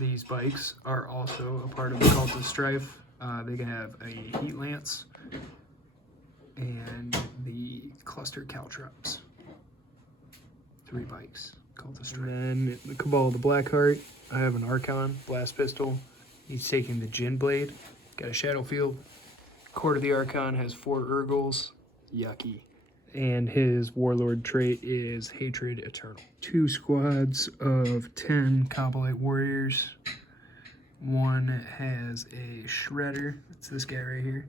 These bikes are also a part of the Cult of Strife. They can have a Heat Lance and the Cluster Caltrops. 3 bikes, Cult of Strife. And then the Cabal of the Blackheart, I have an Archon blast pistol. He's taking the Gin Blade, got a Shadow Field. Court of the Archon has 4 Urgles, yucky. And his Warlord trait is Hatred Eternal. 2 squads of 10 Kabbalite Warriors. One has a Shredder, it's this guy right here.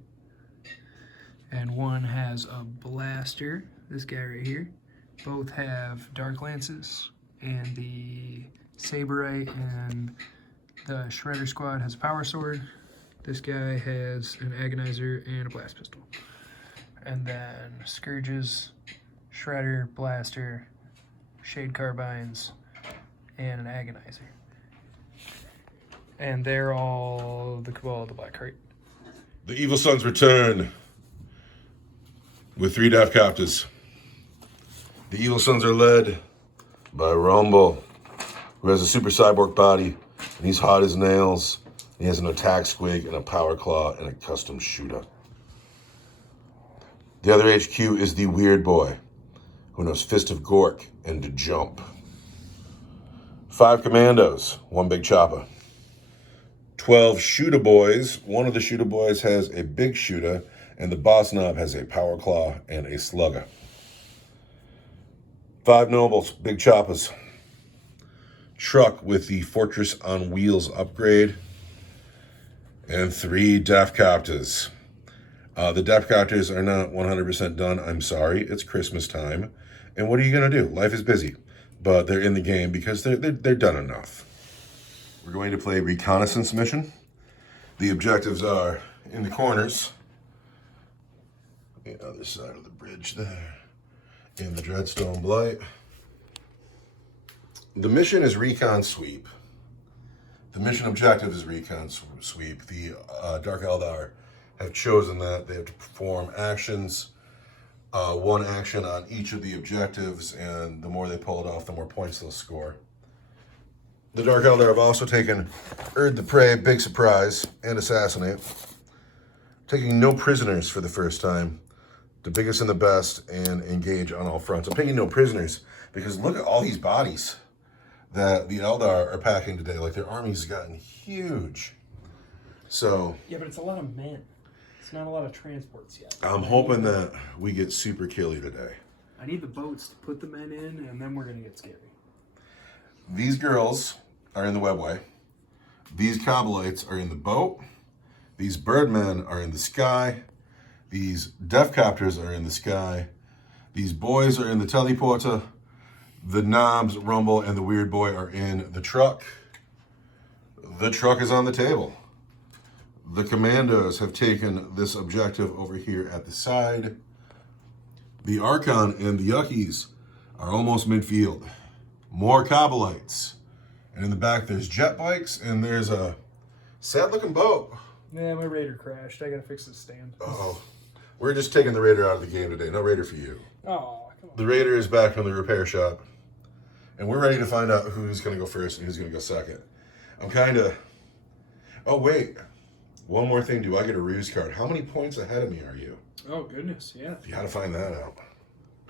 And one has a Blaster, this guy right here. Both have Dark Lances, and the Saberite and the Shredder squad has a Power Sword. This guy has an Agonizer and a Blast Pistol. And then Scourges, Shredder, Blaster, Shade Carbines, and an Agonizer. And they're all the Cabal of the Blackheart. The Evil Sons return with 3 Death Copters. The Evil Sons are led by Rumble, who has a super cyborg body, and he's hot as nails. He has an attack squig and a power claw and a custom shooter. The other HQ is the Weird Boy, who knows Fist of Gork and to jump. 5 Commandos, 1 big chopper. 12 Shooter Boys. One of the Shooter Boys has a big shooter, and the Boss Knob has a power claw and a slugger. 5 Nobles, big choppers. Truck with the Fortress on Wheels upgrade. And 3 Death Copters. The Death Copters are not 100% done. I'm sorry. It's Christmas time. And what are you going to do? Life is busy. But they're in the game because they're done enough. We're going to play Reconnaissance Mission. The objectives are in the corners. The other side of the bridge there. In the Dreadstone Blight. The mission is Recon Sweep. The mission objective is Recon Sweep. The Dark Eldar have chosen that. They have to perform actions, 1 action on each of the objectives, and the more they pull it off, the more points they'll score. The Dark Eldar have also taken Erd the Prey, Big Surprise, and Assassinate. Taking no prisoners for the first time. The biggest and the best, and engage on all fronts. I'm taking no prisoners because look at all these bodies that the Eldar are packing today. Like, their army's gotten huge. So Yeah, but it's a lot of men. It's not a lot of transports yet. I'm hoping that we get super killy today. I need the boats to put the men in, and then we're going to get scary. These girls are in the webway. These Kabbalites are in the boat. These birdmen are in the sky. These Death Copters are in the sky. These boys are in the teleporter. The Knobs, Rumble, and the Weird Boy are in the truck. The truck is on the table. The Commandos have taken this objective over here at the side. The Archon and the Yuckies are almost midfield. More Kabbalites. And in the back there's jet bikes and there's a sad-looking boat. Yeah, my Raider crashed. I gotta fix the stand. Uh-oh. We're just taking the Raider out of the game today. No Raider for you. Oh, come on. The Raider is back from the repair shop. And we're ready to find out who's going to go first and who's going to go second. I'm kind of... Oh, wait. One more thing. Do I get a ruse card? How many points ahead of me are you? Oh, goodness, yeah. You got to find that out.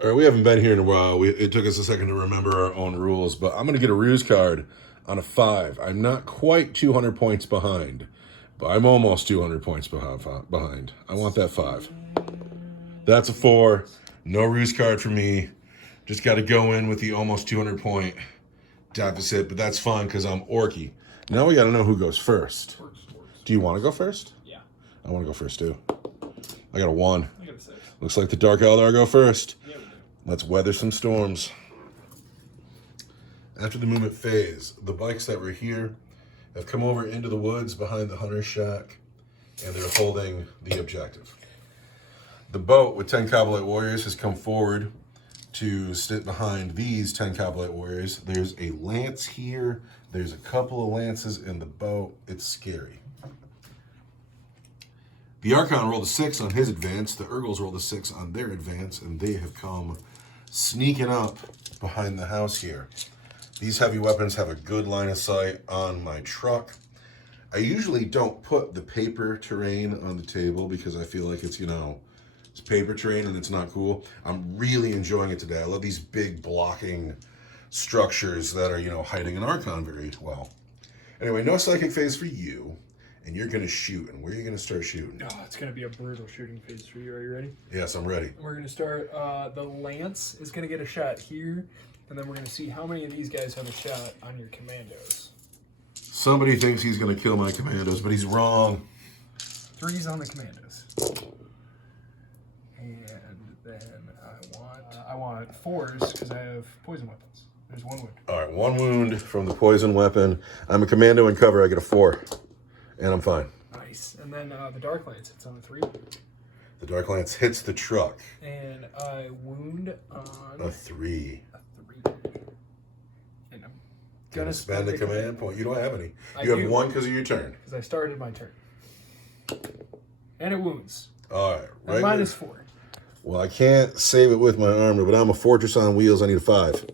All right, we haven't been here in a while. It took us a second to remember our own rules, but I'm going to get a ruse card on a 5. I'm not quite 200 points behind, but I'm almost 200 points behind. I want that 5. That's a 4. No ruse card for me. Just got to go in with the almost 200 point deficit, but that's fine because I'm Orky. Now we got to know who goes first. Orks. Do you want to go first? Yeah. I want to go first too. I got a 1. I got a 6. Looks like the Dark Eldar go first. Yeah, we do. Let's weather some storms. After the movement phase, the bikes that were here have come over into the woods behind the hunter's shack, and they're holding the objective. The boat with 10 Kabbalite warriors has come forward to sit behind these 10 Kabbalite warriors. There's a lance here. There's a couple of lances in the boat. It's scary. The Archon rolled a 6 on his advance. The Urgles rolled a 6 on their advance, and they have come sneaking up behind the house here. These heavy weapons have a good line of sight on my truck. I usually don't put the paper terrain on the table because I feel like it's, you know, it's paper terrain and it's not cool. I'm really enjoying it today. I love these big blocking structures that are, you know, hiding an Archon very well. Anyway, no psychic phase for you, and you're going to shoot. And where are you going to start shooting? Oh, it's going to be a brutal shooting phase for you. Are you ready? Yes, I'm ready. We're going to start, the Lance is going to get a shot here, and then we're going to see how many of these guys have a shot on your commandos. Somebody thinks he's going to kill my commandos, but he's wrong. 3's on the commandos. And then I want 4s because I have poison weapons. There's 1 wound. All right, 1 wound from the poison weapon. I'm a commando in cover. I get a 4, and I'm fine. Nice. And then the Dark Lance, it's on the 3. The Dark Lance hits the truck. And I wound on a 3. And I'm Gonna spend a command point. You don't have any. I You have do. 1 because of your turn. Because I started my turn. And it wounds. All right. And minus 4. Well, I can't save it with my armor, but I'm a fortress on wheels. I need a 5.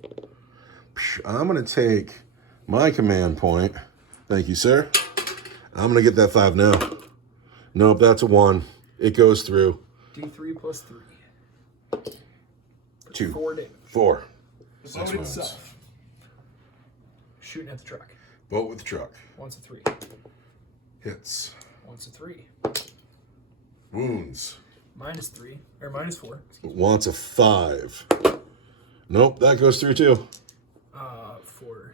I'm going to take my command point. Thank you, sir. I'm going to get that 5 now. Nope, that's a 1. It goes through. D3 plus 3. 2. 4 damage. 4. The 6 boat wounds. itself. Shooting at the truck. Boat with the truck. Once a 3. Hits. Once a 3. Wounds. Minus 3. Or minus 4. Wants a 5. Nope, that goes through too. For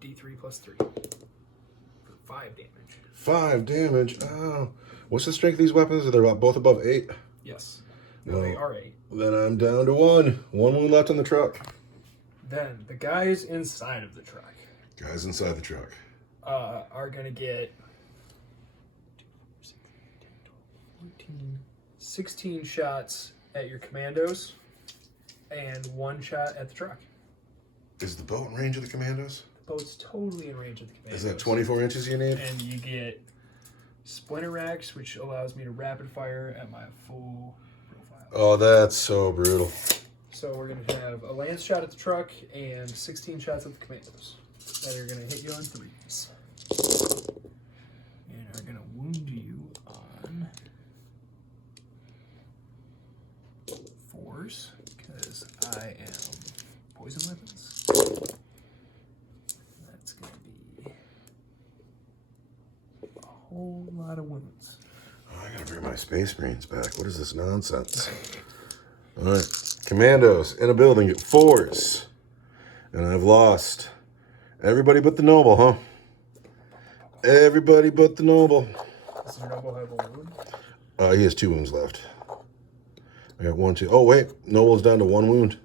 D3 plus 3. For 5 damage. 5 damage. Oh. What's the strength of these weapons? Are they both above 8? Yes. No, they are 8. Then I'm down to 1. 1 wound left on the truck. Then the guys inside of the truck Guys inside the truck. are going to get 16 shots at your commandos and 1 shot at the truck. Is the boat in range of the commandos? The boat's totally in range of the commandos. Is that 24 inches you need? And you get splinter racks, which allows me to rapid fire at my full profile. Oh, that's so brutal. So we're going to have a lance shot at the truck and 16 shots at the commandos that are going to hit you on 3s. And are going to wound you on 4s because I am poison weapons. That's going to be a whole lot of wounds. Oh, I gotta bring my Space Marines back. What is this nonsense? All right, commandos in a building get 4s, and I've lost everybody but the noble, huh? Everybody but the noble. Does your noble have a wound? He has 2 wounds left. I got 1, 2. Oh wait, noble's down to 1 wound.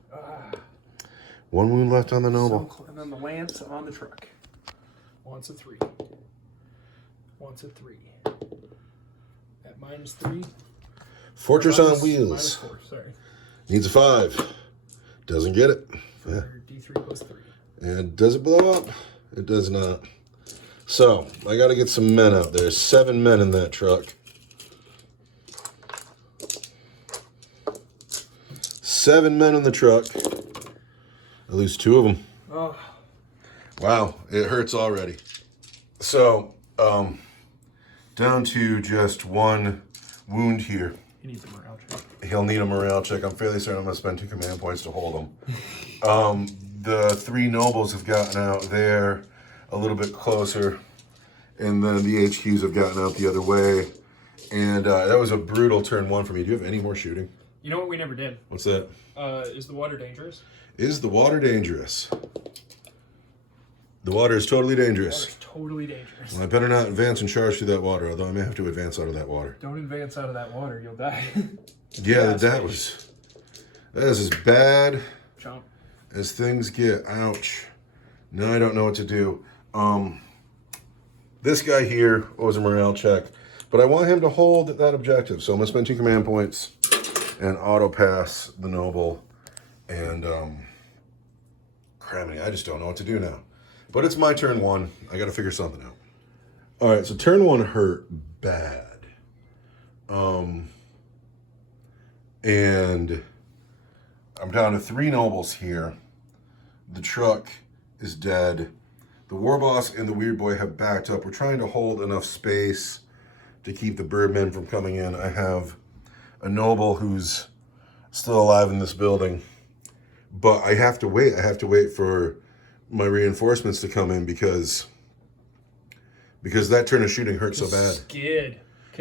1 wound left on the noble. So, and then the lance on the truck. Wants a 3. Wants a 3. At minus 3. Fortress Minus- on wheels. Minus 4, sorry. Needs a 5. Doesn't get it. Yeah. For D3 plus 3. And does it blow up? It does not. So, I got to get some men out. There's 7 men in that truck. 7 men in the truck. I lose 2 of them. Oh, Wow, it hurts already. So, down to just 1 wound here. he needs a morale check. He'll need a morale check. I'm fairly certain I'm going to spend 2 command points to hold him. The 3 nobles have gotten out there a little bit closer, and then the HQs have gotten out the other way. And that was a brutal turn 1 for me. Do you have any more shooting? You know what we never did? What's that? Is the water dangerous? Is the water dangerous? The water is totally dangerous. Water's totally dangerous. Well, I better not advance and charge through that water, although I may have to advance out of that water. Don't advance out of that water, you'll die. Yeah, that is as bad Jump. as things get. Ouch. Now I don't know what to do. This guy here owes a morale check, but I want him to hold that objective. So I'm going to spend 2 command points and auto pass the noble. And cramming. I just don't know what to do now. But it's my turn 1. I got to figure something out. All right, so turn 1 hurt bad. And I'm down to 3 nobles here. The truck is dead. The War Boss and the Weird Boy have backed up. We're trying to hold enough space to keep the Birdmen from coming in. I have a noble who's still alive in this building, but I have to wait. I have to wait for my reinforcements to come in because that turn of shooting hurt so bad.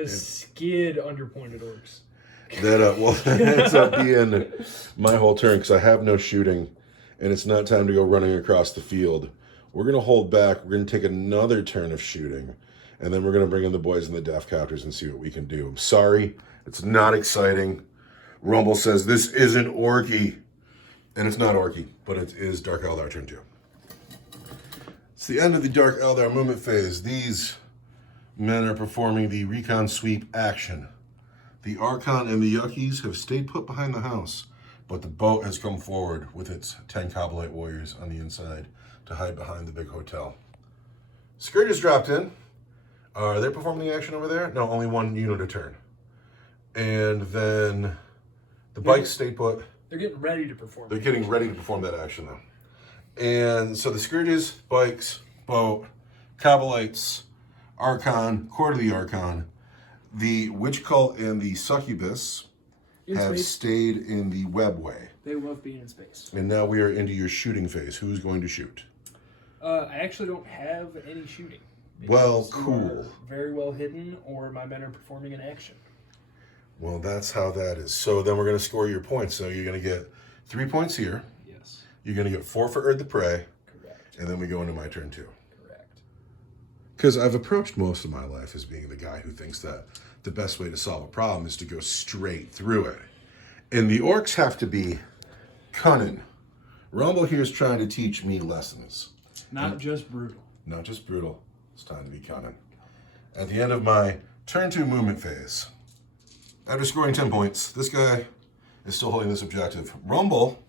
Skid underpointed orcs. That ends up being my whole turn because I have no shooting, and it's not time to go running across the field. We're gonna hold back. We're gonna take another turn of shooting, and then we're gonna bring in the boys and the death copters and see what we can do. I'm sorry, it's not exciting. Rumble says this isn't Orky, and it's not Orky, but it is Dark Eldar turn 2. It's the end of the Dark Eldar movement phase. These men are performing the recon sweep action. The Archon and the Yuckies have stayed put behind the house, but the boat has come forward with its 10 Kabbalite warriors on the inside to hide behind the big hotel. Scourges dropped in. Are they performing the action over there? No, only one unit a turn. And then the bikes stay put. They're getting ready to perform. They're getting ready to perform that action now. And so the Scourges, bikes, boat, Kabbalites, Archon, Court of the Archon, the Witch Cult and the Succubus have stayed in the webway. They love being in space. And now we are into your shooting phase. Who's going to shoot? I actually don't have any shooting. Well, cool. Very well hidden, or my men are performing an action. Well, that's how that is. So then we're going to score your points. So you're going to get 3 points here. Yes. You're going to get 4 for Erd the Prey. Correct. And then we go into my turn 2. Correct. Because I've approached most of my life as being the guy who thinks that the best way to solve a problem is to go straight through it. And the orcs have to be cunning. Rumble here is trying to teach me lessons. Not just brutal. Not just brutal. It's time to be cunning. At the end of my turn 2 movement phase, after scoring 10 points, this guy is still holding this objective. Rumble,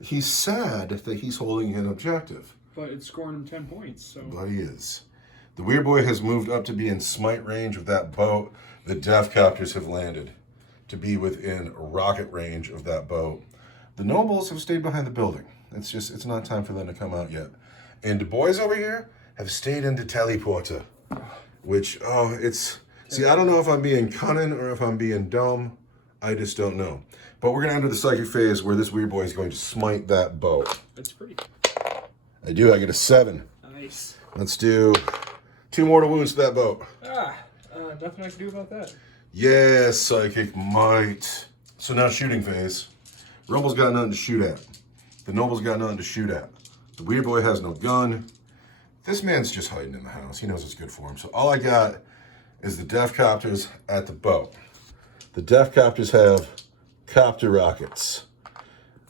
he's sad that he's holding an objective. But it's scoring him 10 points, so... But he is. The Weird Boy has moved up to be in smite range of that boat. The Death Copters have landed to be within rocket range of that boat. The Nobles have stayed behind the building. It's not time for them to come out yet. And the boys over here have stayed into teleporter, which, see, I don't know if I'm being cunning or if I'm being dumb. I just don't know. But we're going to enter the psychic phase where this Weird Boy is going to smite that boat. That's pretty. I do. I get a 7. Nice. Let's do 2 mortal wounds to that boat. Nothing I can do about that. Yes, psychic might. So now shooting phase. Rumble's got nothing to shoot at. The Noble's got nothing to shoot at. The Weird Boy has no gun. This man's just hiding in the house. He knows it's good for him. So all I got is the Death Copters at the boat. The Death Copters have copter rockets.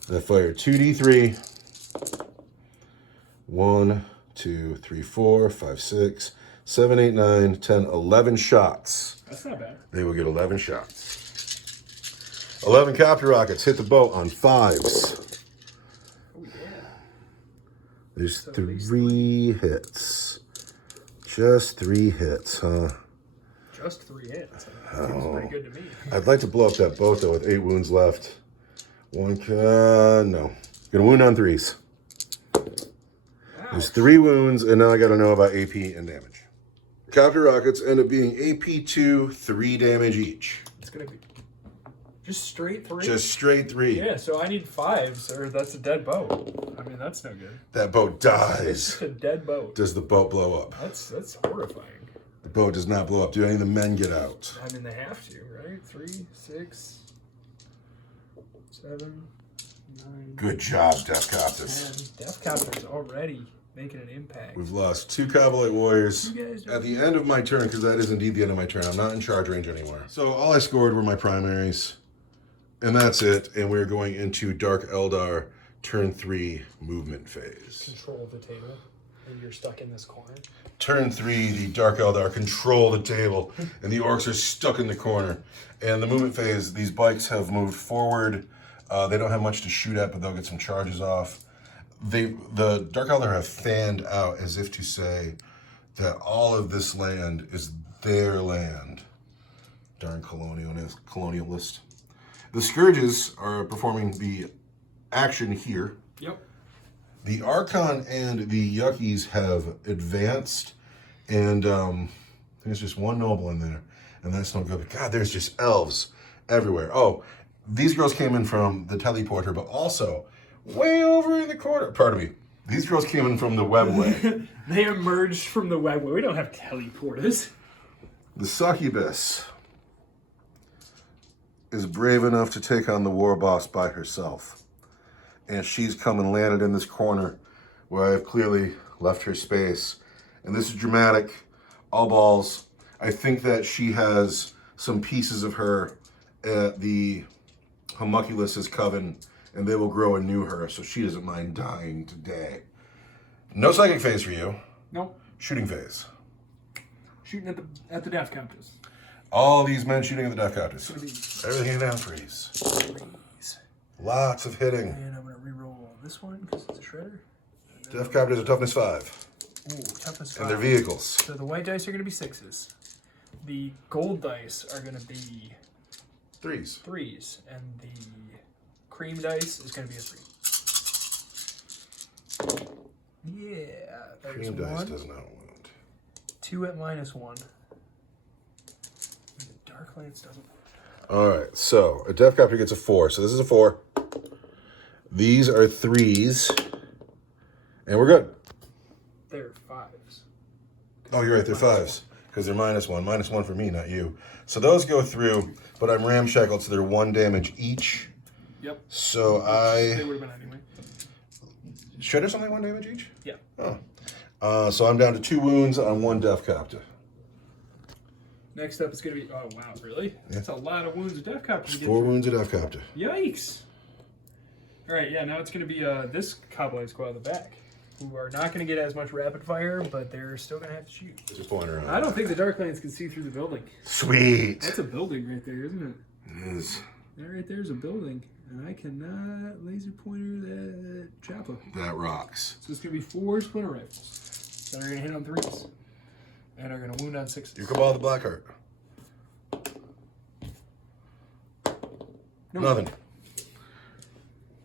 They fire 2d3. 1, 2, 3, 4, 5, 6, 7, 8, 9, 10, 11 shots. That's not bad. They will get 11 shots. 11 copter rockets hit the boat on 5s. Oh, yeah. There's 3 hits. Just 3 hits, huh? Just 3 hits. That seems pretty good to me. I'd like to blow up that boat, though, with 8 wounds left. No. Gonna wound on 3s. There's 3 wounds, and now I gotta know about AP and damage. Copter rockets end up being AP2, 3 damage each. It's gonna be just straight 3? Just straight 3. Yeah, so I need 5s, or that's a dead boat. I mean, that's no good. That boat dies. It's just a dead boat. Does the boat blow up? That's horrifying. The boat does not blow up. Do any of the men get out? I mean, they have to, right? 3, 6, 7, 9. Good job, Death Copters. 10. Death Copters already making an impact. We've lost 2 Kabbalite warriors. You guys At the end of my turn, because that is indeed the end of my turn, I'm not in charge range anymore. So all I scored were my primaries, and that's it. And we're going into Dark Eldar turn 3 movement phase. Control the table, and you're stuck in this corner. Turn 3, the Dark Eldar control the table, and the orcs are stuck in the corner. And the movement phase, these bikes have moved forward. They don't have much to shoot at, but they'll get some charges off. The Dark Eldar have fanned out as if to say that all of this land is their land. Darn colonialist. The Scourges are performing the action here. Yep. The Archon and the Yuckies have advanced, and there's just one noble in there, and that's no good. But God, there's just elves everywhere. Oh, these girls came in from the teleporter, but also way over in the corner. Pardon me. These girls came in from the webway. They emerged from the webway. We don't have teleporters. The succubus is brave enough to take on the war boss by herself. And she's come and landed in this corner where I have clearly left her space. And this is dramatic, all balls. I think that she has some pieces of her at the homunculus' coven, and they will grow a new her, so she doesn't mind dying today. No psychic phase for you. Nope. Shooting phase. Shooting at the death counters. All these men shooting at the death counters. Everything down freeze. Lots of hitting. And I'm going to reroll this one because it's a shredder. Death captors are toughness 5. Ooh, toughness 5. And their vehicles. So the white dice are going to be 6s. The gold dice are going to be 3s. 3s. And the cream dice is going to be a 3. Yeah. There's Cream dice one. does not wound. 2 at -1. And the dark lance doesn't. Alright, so a death captor gets a 4. So this is a 4. These are 3s. And we're good. They're 5s. Oh, you're right, they're 5s. Because they're -1. -1 for me, not you. So those go through, but I'm ramshackled, so they're 1 damage each. Yep. So They would have been anyway. Shredder's only 1 damage each? Yeah. Oh. So I'm down to 2 wounds on 1 death captor. Next up is going to be... Oh, wow, really? Yeah. That's a lot of wounds of death capture. 4 wounds of death captor. Yikes. All right, yeah, now it's going to be this Cowboy squad in the back, who are not going to get as much rapid fire, but they're still going to have to shoot. There's a pointer around. I don't think the Darklands can see through the building. Sweet. That's a building right there, isn't it? It is. That right there is a building, and I cannot laser pointer that chopper. That rocks. So it's going to be 4 splinter rifles that are going to hit on 3s, and are going to wound on 6s. Your Cabal the Blackheart. No. Nothing.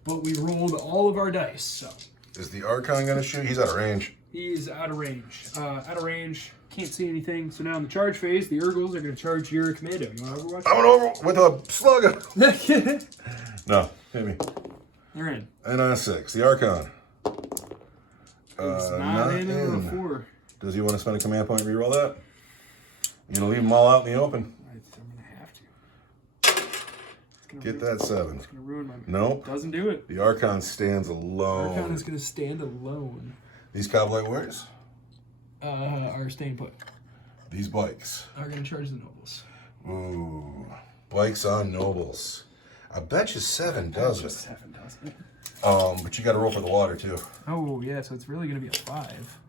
But we rolled all of our dice, so. Is the Archon going to shoot? He's out of range. He's out of range. Can't see anything. So now in the charge phase, the Urgles are going to charge your commando. You want to Overwatch? I went over with a slug. No, hit me. They're in. And on a 6. The Archon. It's not in or a 4. Does he want to spend a command point and reroll that? You're going to leave them all out in the open. I'm going to have to. Get that 7. It's going to ruin my... Nope. Doesn't do it. The Archon stands alone. Archon is going to stand alone. These Cowboy Warriors? Are staying put. These bikes. Are going to charge the nobles. Ooh. Bikes on nobles. I bet you 7 does it. 7 does it. But you got to roll for the water too. Oh, yeah, so it's really going to be a 5.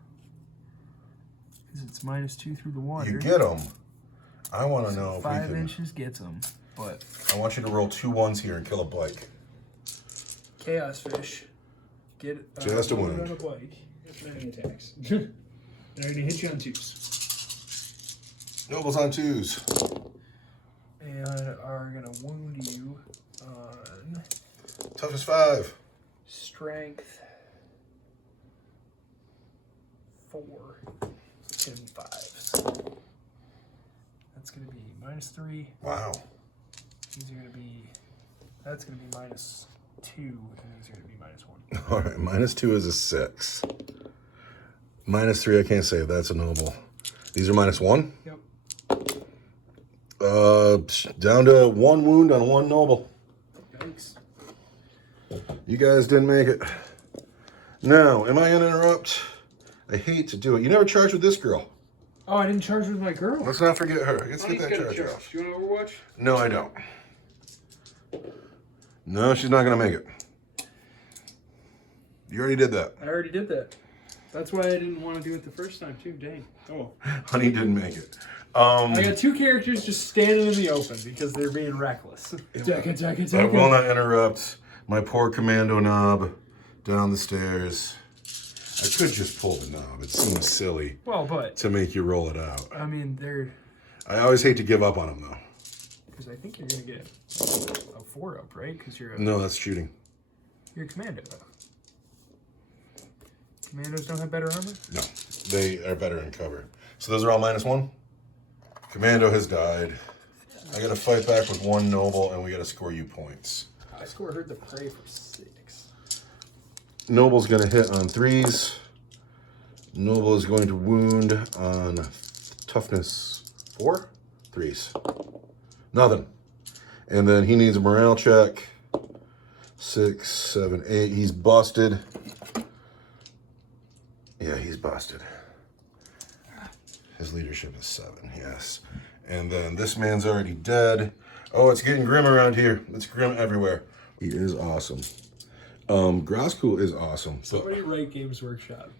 Because it's -2 through the water. You get them. I want to know if we 5 can... inches gets them. But I want you to roll 2 1s here and kill a bike. Chaos Fish. Get Just a wound. on a bike. That's many attacks. They're going to hit you on 2s. Nobles on 2s. And are going to wound you on... Toughness 5. Strength 4. It's going to be 5s. That's going to be -3. Wow. These are going to be... That's going to be -2. And these are going to be -1. All right, -2 is a 6. -3, I can't say. That's a noble. These are -1? Yep. Down to 1 wound on 1 noble. Yikes. You guys didn't make it. Now, am I going to interrupt? I hate to do it. You never charged with this girl. Oh, I didn't charge with my girl. Let's not forget her. Let's get Honey's that gonna charge charge. off. You want to Overwatch? No, I don't. No, she's not going to make it. You already did that. I already did that. That's why I didn't want to do it the first time, too. Dang. Oh. Honey didn't make it. I got 2 characters just standing in the open because they're being reckless. Jack. I will not interrupt my poor commando knob down the stairs. I could just pull the knob. It seems silly Well, but... to make you roll it out. I mean, they're... I always hate to give up on them, though. Because I think you're going to get a 4-up, right? Because you're a... No, that's shooting. You're a commando. Commandos don't have better armor? No, they are better in cover. So those are all -1. Commando has died. I got to fight back with 1 noble, and we got to score you points. I score Herd the Prey for 6. Noble's going to hit on 3s. Noble is going to wound on toughness 4. 3s. Nothing. And then he needs a morale check. 6, 7, 8. He's busted. Yeah, he's busted. His leadership is 7, yes. And then this man's already dead. Oh, it's getting grim around here. It's grim everywhere. He is awesome. Grosskul is awesome. Somebody write Games Workshop.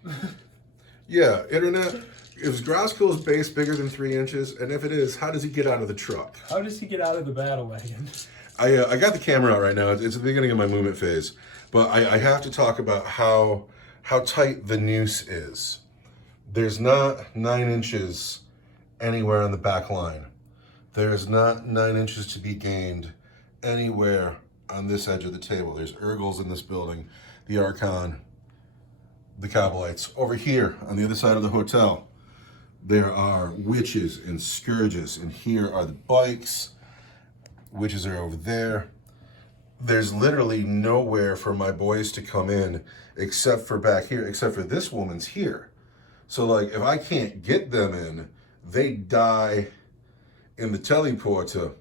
Yeah, internet. Is Grosskul's base bigger than 3 inches? And if it is, how does he get out of the truck? How does he get out of the battle wagon? I got the camera out right now. It's the beginning of my movement phase. But I have to talk about how tight the noose is. There's not 9 inches anywhere on the back line. There's not 9 inches to be gained anywhere on this edge of the table. There's Urgles in this building, the Archon, the Kabbalites. Over here on the other side of the hotel, there are witches and scourges, and here are the bikes. Witches are over there. There's literally nowhere for my boys to come in except for back here, except for this woman's here. So like, if I can't get them in, they die in the teleporter,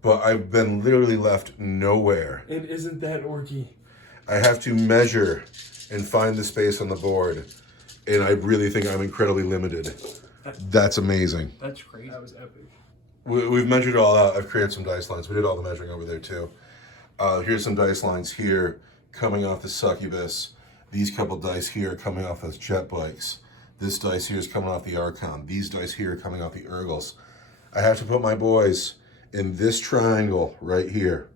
but I've been literally left nowhere. And isn't that orky? I have to measure and find the space on the board, and I really think I'm incredibly limited. That's amazing. That's crazy. That was epic. We've measured it all out. I've created some dice lines. We did all the measuring over there too. Here's some dice lines here coming off the succubus. These couple dice here coming off those jet bikes. This dice here is coming off the Archon. These dice here are coming off the Urgles. I have to put my boys in this triangle right here.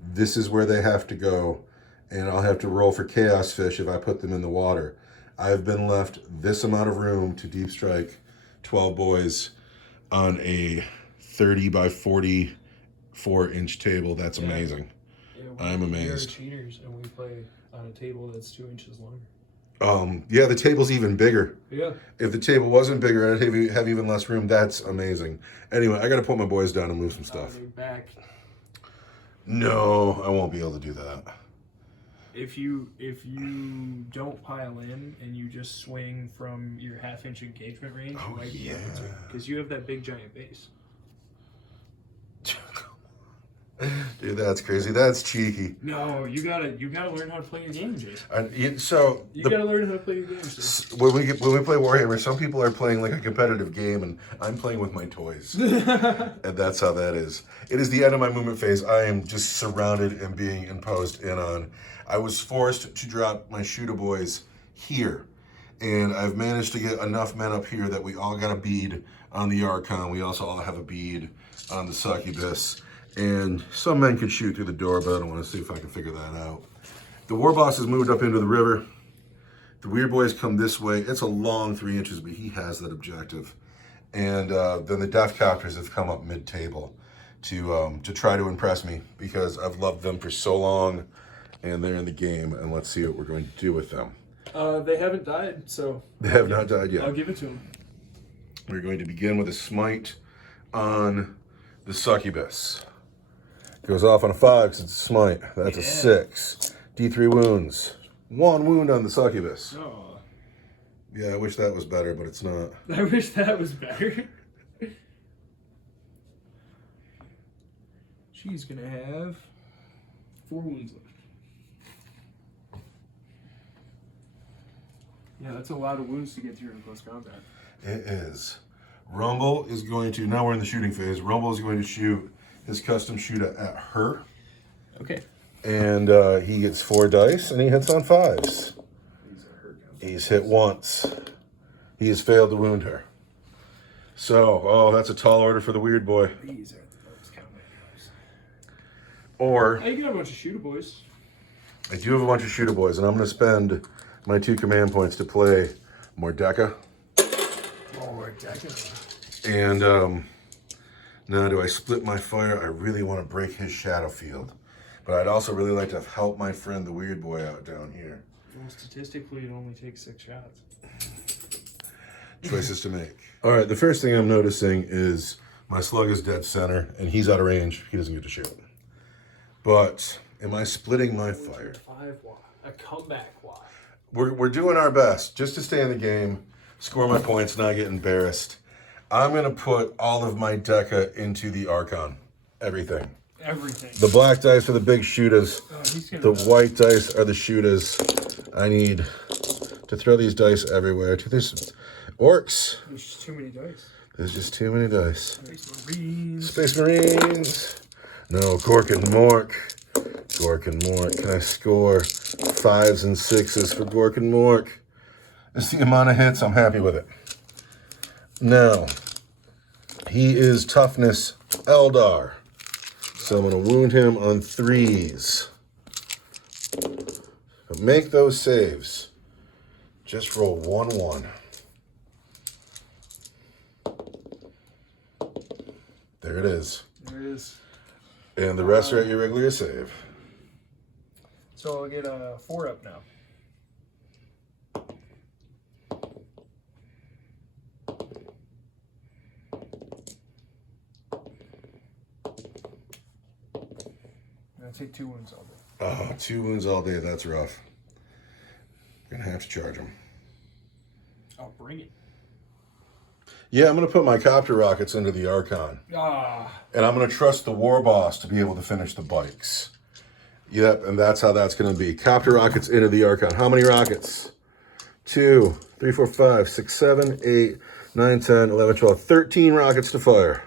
This is where they have to go, and I'll have to roll for Chaos Fish if I put them in the water. I've been left this amount of room to deep strike 12 boys on a 30 by 44-inch table. That's amazing. Yeah, I'm amazed. We are cheaters, and we play on a table that's 2 inches longer. Yeah, the table's even bigger. Yeah. If the table wasn't bigger, I'd have even less room. That's amazing. Anyway, I got to put my boys down and move some stuff. Back. No, I won't be able to do that. If you don't pile in and you just swing from your half-inch engagement range, you might be able to, because you have that big giant base. Dude, that's crazy. That's cheeky. No, you gotta learn how to play your game, Jason. You gotta learn how to play your game, Jason. When we play Warhammer, some people are playing like a competitive game, and I'm playing with my toys, and that's how that is. It is the end of my movement phase. I am just surrounded and being imposed in on. I was forced to drop my shooter boys here, and I've managed to get enough men up here that we all got a bead on the Archon. We also all have a bead on the succubus. And some men can shoot through the door, but I don't want to see if I can figure that out. The war boss has moved up into the river. The weird boys come this way. It's a long 3 inches, but he has that objective. And then the death copters have come up mid-table to try to impress me, because I've loved them for so long, and they're in the game, and let's see what we're going to do with them. They haven't died, so... They have not died yet. I'll give it to them. We're going to begin with a smite on the succubus. Goes off on a 5 because it's a smite. That's a 6. D3 wounds. 1 wound on the succubus. Oh. Yeah, I wish that was better, but it's not. I wish that was better. She's gonna have 4 wounds left. Yeah, that's a lot of wounds to get through in close combat. It is. Rumble is going to, now we're in the shooting phase, Rumble is going to shoot his custom shooter at her. Okay. And he gets 4 dice, and he hits on 5s. He's hit once. He has failed to wound her. So, oh, that's a tall order for the weird boy. These are the most combat guys. Or... I got a bunch of shooter boys. I do have a bunch of shooter boys, and I'm going to spend my 2 command points to play Mordecai. And, now, do I split my fire? I really want to break his shadow field. But I'd also really like to help my friend, the weird boy, out down here. Well, statistically, it only takes 6 shots. Choices to make. All right, the first thing I'm noticing is my slug is dead center, and he's out of range. He doesn't get to shoot. But am I splitting my fire? 5 watt. A comeback watt. We're doing our best just to stay in the game, score my points, not get embarrassed. I'm going to put all of my Deca into the Archon. Everything. Everything. The black dice are the big shooters. The white dice are the shooters. I need to throw these dice everywhere. There's Orks. There's just too many dice. There's just too many dice. Space Marines. Space Marines. No, Gork and Mork. Gork and Mork. Can I score 5s and 6s for Gork and Mork? It's the amount of hits. I'm happy with it. Now, he is toughness Eldar. So I'm going to wound him on 3s. But make those saves. Just roll 1-1. There it is. There it is. And the rest are at your regular save. So I'll get a 4-up now. I'll take 2 wounds all day. Oh, 2 wounds all day. That's rough. Gonna have to charge him. I'll bring it. Yeah, I'm gonna put my copter rockets into the Archon. And I'm gonna trust the war boss to be able to finish the bikes. Yep, and that's how that's gonna be. Copter rockets into the Archon. How many rockets? 2, 3, 4, 5, 6, 7, 8, 9, 10, 11, 12, 13 rockets to fire.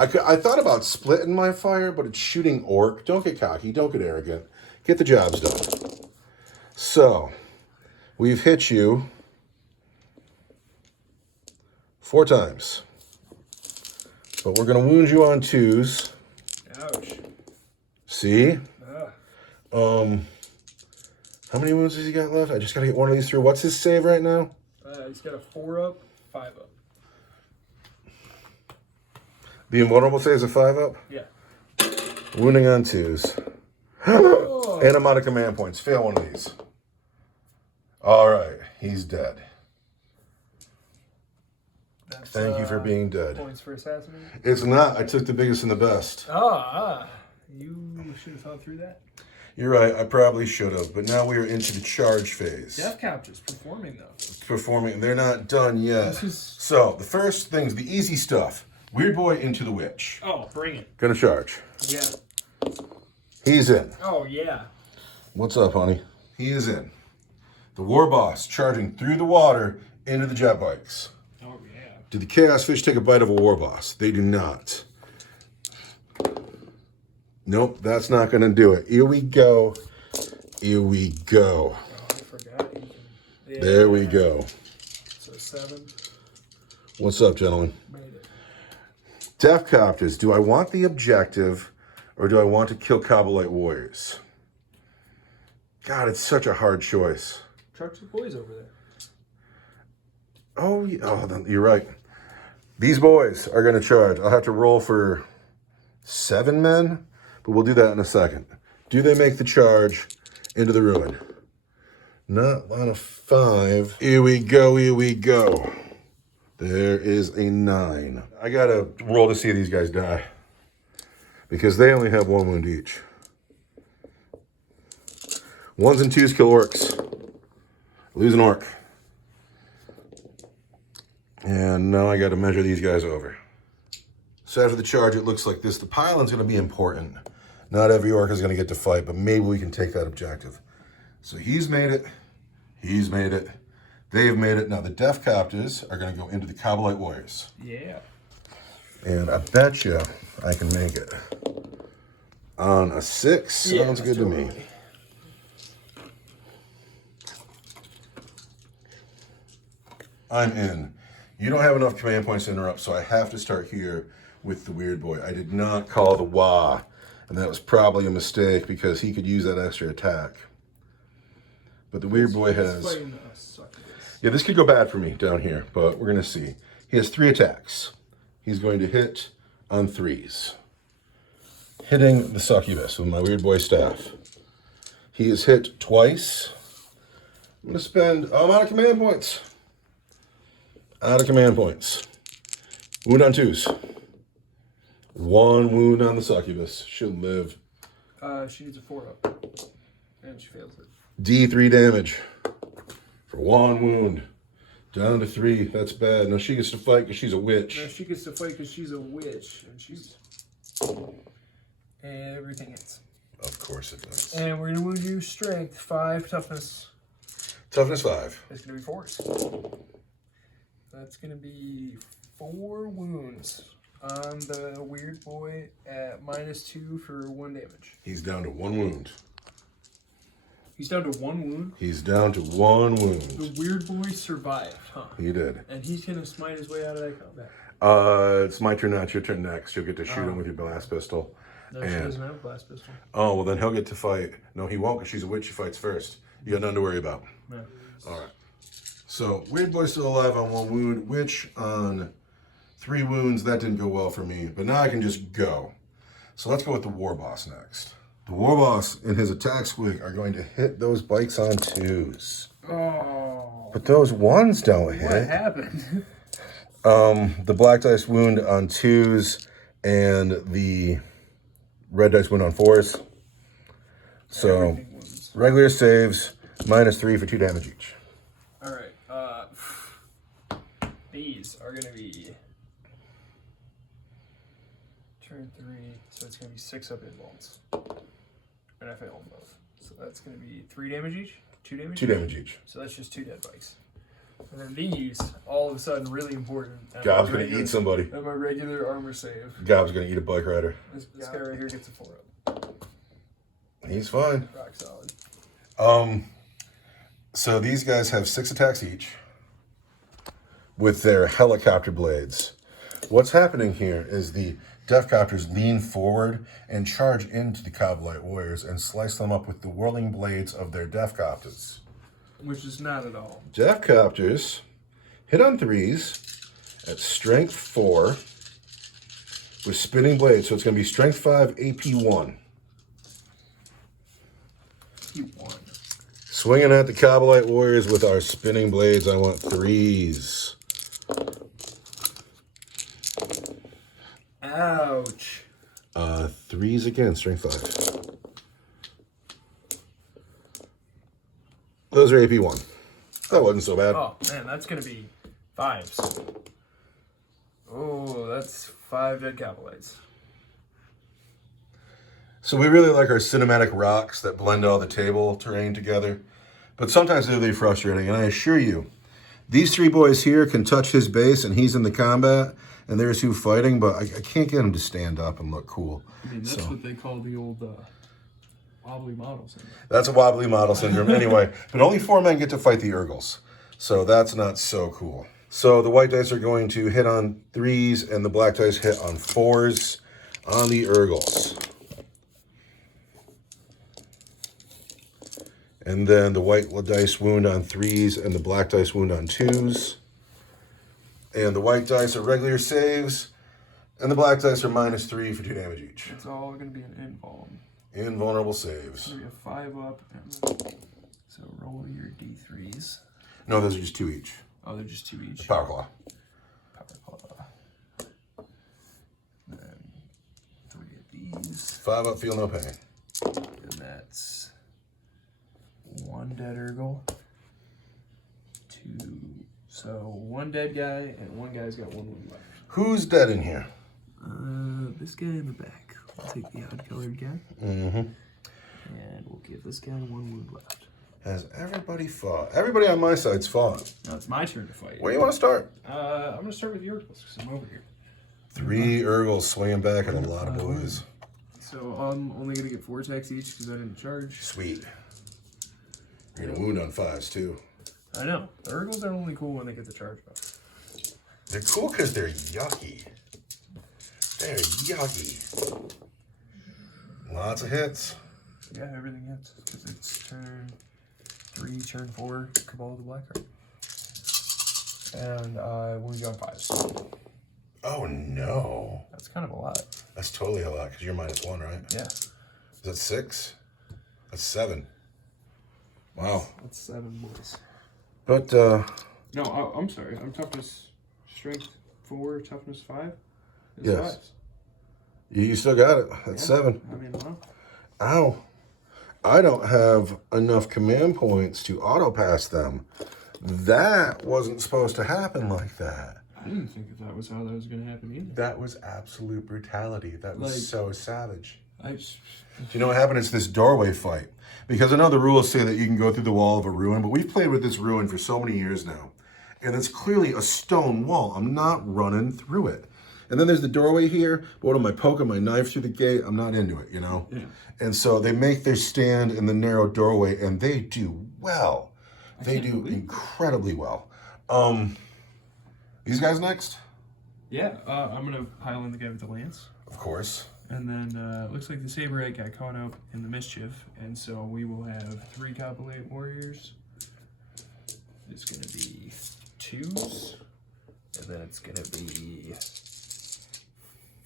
I thought about splitting my fire, but it's shooting Orc. Don't get cocky, don't get arrogant. Get the jobs done. So, we've hit you 4 times. But we're going to wound you on 2s. Ouch. See? How many wounds has he got left? I just got to get one of these through. What's his save right now? He's got a 4-up, 5-up. The invulnerable saves a 5-up? Yeah. Wounding on 2s. And I'm out of command points. Fail one of these. All right. He's dead. That's, Thank you for being dead. Points for assassination? It's not. I took the biggest and the best. You should have thought through that. You're right. I probably should have. But now we are into the charge phase. Death Captors performing, though. Performing. They're not done yet. So, the first thing's the easy stuff. Weird Boy into the Witch. Oh, bring it. Gonna charge. Yeah. He's in. Oh, yeah. What's up, honey? He is in. The War Boss charging through the water into the jet bikes. Oh, yeah. Do the Chaos Fish take a bite of a War Boss? They do not. Nope, that's not going to do it. Here we go. Here we go. Oh, I forgot. Yeah. There we go. So 7. What's up, gentlemen? Made it. Death Copters. Do I want the objective or do I want to kill Kabbalite warriors? God, it's such a hard choice. Trucks with boys over there. Oh, you're right. These boys are going to charge. I'll have to roll for 7 men, but we'll do that in a second. Do they make the charge into the ruin? Not on a 5. Here we go, here we go. There is a 9. I got to roll to see these guys die because they only have 1 wound each. 1s and 2s kill Orks. Lose an Orc. And now I got to measure these guys over. So after the charge, it looks like this. The pylon's going to be important. Not every Orc is going to get to fight, but maybe we can take that objective. So he's made it. He's made it. They've made it. Now the Death Copters are going to go into the Kabbalite warriors. Yeah. And I bet you I can make it. On a 6, sounds good to me. I'm in. You don't have enough command points to interrupt, so I have to start here with the Weird Boy. I did not call the Wah, and that was probably a mistake because he could use that extra attack. But the Weird Boy has... Yeah, this could go bad for me down here, but we're going to see. He has 3 attacks. He's going to hit on 3s. Hitting the Succubus with my Weird Boy staff. He is hit twice. I'm going to spend... Oh, I'm out of command points. Out of command points. Wound on 2s. 1 wound on the succubus. She'll live. She needs a 4-up. And she fails it. D3 damage. For 1 wound. Down to 3. That's bad. Now she gets to fight because she's a witch. Now she gets to fight because she's a witch. And she's... Everything hits. Of course it does. And we're going to wound you strength 5, toughness. Toughness 5. It's going to be 4s. That's going to be 4 wounds on the weird boy at -2 for 1 damage. He's down to 1 wound. He's down to 1 wound? He's down to 1 wound. The weird boy survived, huh? He did. And he's going to smite his way out of that combat. It's my turn now. It's your turn next. You'll get to shoot him with your blast pistol. No, she doesn't have a blast pistol. Oh, well, then he'll get to fight. No, he won't because she's a witch. She fights first. You got nothing to worry about. No. All right. So, Weird Boy's still alive on 1 wound. Witch on 3 wounds. That didn't go well for me. But now I can just go. So let's go with the War Boss next. The War Boss and his attack squig are going to hit those bikes on 2s. Oh. But those 1s don't hit. What happened? The black dice wound on 2s and the red dice wound on 4s. So, regular saves, -3 for 2 damage each. All right. These are going to be turn 3, so it's going to be 6 up involves. And I failed them both. So that's going to be 3 damage each? 2 damage? 2 damage each. So that's just 2 dead bikes. And then these, all of a sudden, really important. Gob's going to eat somebody. And my regular armor save. Gob's going to eat a bike rider. This guy right here gets a 4-up. He's fine. Rock solid. So these guys have 6 attacks each with their helicopter blades. What's happening here is the Deathcopters lean forward and charge into the Coblite warriors and slice them up with the whirling blades of their Deathcopters. Which is not at all. Deathcopters hit on 3s at strength 4 with spinning blades. So it's going to be strength 5, AP 1. P1. Swinging at the Coblite warriors with our spinning blades. I want 3s. Ouch. 3s again, strength 5. Those are AP 1. That wasn't so bad. Oh, man, that's going to be 5s. Oh, that's 5 dead Capelites. So we really like our cinematic rocks that blend all the table terrain together. But sometimes they're really frustrating. And I assure you, these 3 boys here can touch his base and he's in the combat. And there's who fighting, but I can't get him to stand up and look cool. I mean, that's what they call the old wobbly model syndrome. That's a wobbly model syndrome anyway. But only 4 men get to fight the Urgles. So that's not so cool. So the white dice are going to hit on 3s and the black dice hit on 4s on the Urgles. And then the white dice wound on 3s and the black dice wound on 2s. And the white dice are regular saves. And the black dice are -3 for 2 damage each. It's all going to be an invuln. Invulnerable saves. So we have 5 up. And then, so roll your D3s. No, those are just 2 each. Oh, they're just 2 each. Power Claw. Power Claw. And then 3 of these. 5 up, feel no pain. And that's 1 dead Urgle. 2. So 1 dead guy and 1 guy's got 1 wound left. Who's dead in here? This guy in the back. I'll take the odd colored guy. Mm-hmm. And we'll give this guy 1 wound left. Has everybody fought? Everybody on my side's fought. Now it's my turn to fight. Where do you want to start? I'm going to start with the Urgles because I'm over here. 3 Urgles swinging back at a lot of boys. So I'm only going to get 4 attacks each because I didn't charge. Sweet. You're going to wound on 5s too. I know. The Urgles are only cool when they get the charge buff. They're cool because they're yucky. They're yucky. Lots of hits. Yeah, everything hits because it's turn 3, turn 4, Cabal of the Black Heart. And I wound you on 5s. Oh no. That's kind of a lot. That's totally a lot because you're -1, right? Yeah. Is that 6? That's 7. Wow. That's 7 boys. But, No, I'm sorry. I'm toughness, strength 4, toughness 5. It's yes. 5s. You still got it. That's 7. I mean, wow. Ow. I don't have enough command points to auto pass them. That wasn't supposed to happen like that. I didn't think that was how that was going to happen either. That was absolute brutality. That was so savage. I just... Do you know what happened? It's this doorway fight. Because I know the rules say that you can go through the wall of a ruin, but we've played with this ruin for so many years now. And it's clearly a stone wall. I'm not running through it. And then there's the doorway here. But what am I poking my knife through the gate? I'm not into it, you know? Yeah. And so they make their stand in the narrow doorway, and they do well. They do incredibly well. These guys next? Yeah, I'm going to pile in the guy with the lance. Of course. And then looks like the Saberite got caught up in the mischief. And so we will have 3 Copulate warriors. It's going to be 2s. And then it's going to be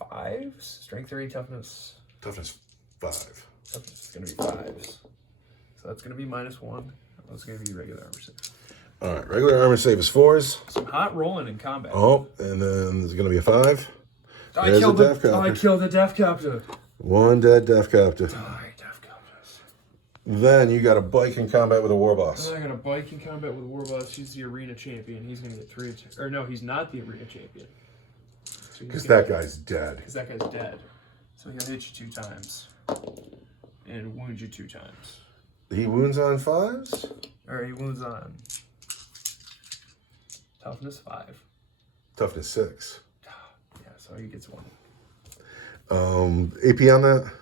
5s. Strength 3, toughness. Toughness 5. Toughness is going to be 5s. So that's going to be -1. That's going to be regular armor save. All right, regular armor save is 4s. Some hot rolling in combat. Oh, and then there's going to be a 5. I killed the Death Copter. 1 dead Death Copter. Die, Death Copters. Then you got a bike in combat with a war boss. I got a bike in combat with a war boss. He's the arena champion. He's going to get 3. Or no, he's not the arena champion. Because that guy's dead. Because that guy's dead. So he'll hit you 2 times. And wound you 2 times. He wounds on 5s? Or he wounds on toughness 5. Toughness 6. Yeah, so he gets 1. AP on that?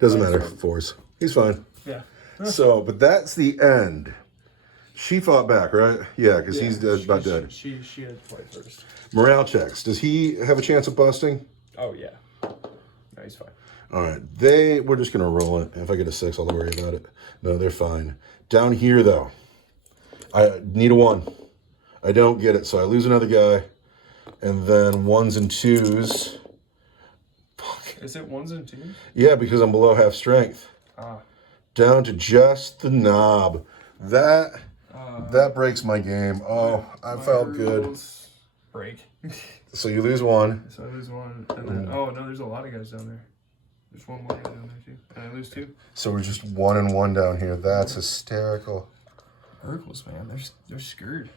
Doesn't matter. 4s. He's fine. Yeah. So, but that's the end. She fought back, right? Yeah, because he's about dead. She had to play first. Morale checks. Does he have a chance of busting? Oh, yeah. No, he's fine. All right. We're just going to roll it. If I get a 6, I'll worry about it. No, they're fine. Down here, though, I need a 1. I don't get it, so I lose another guy. And then 1s and 2s. Fuck. Is it 1s and 2s? Yeah, because I'm below half strength. Down to just the knob. That breaks my game. Oh, I felt good. Break. So you lose 1. So I lose 1. And then, oh, no, there's a lot of guys down there. There's 1 more guy down there, too. And I lose 2. So we're just 1 and 1 down here. That's hysterical. Urkels, man. They're scared.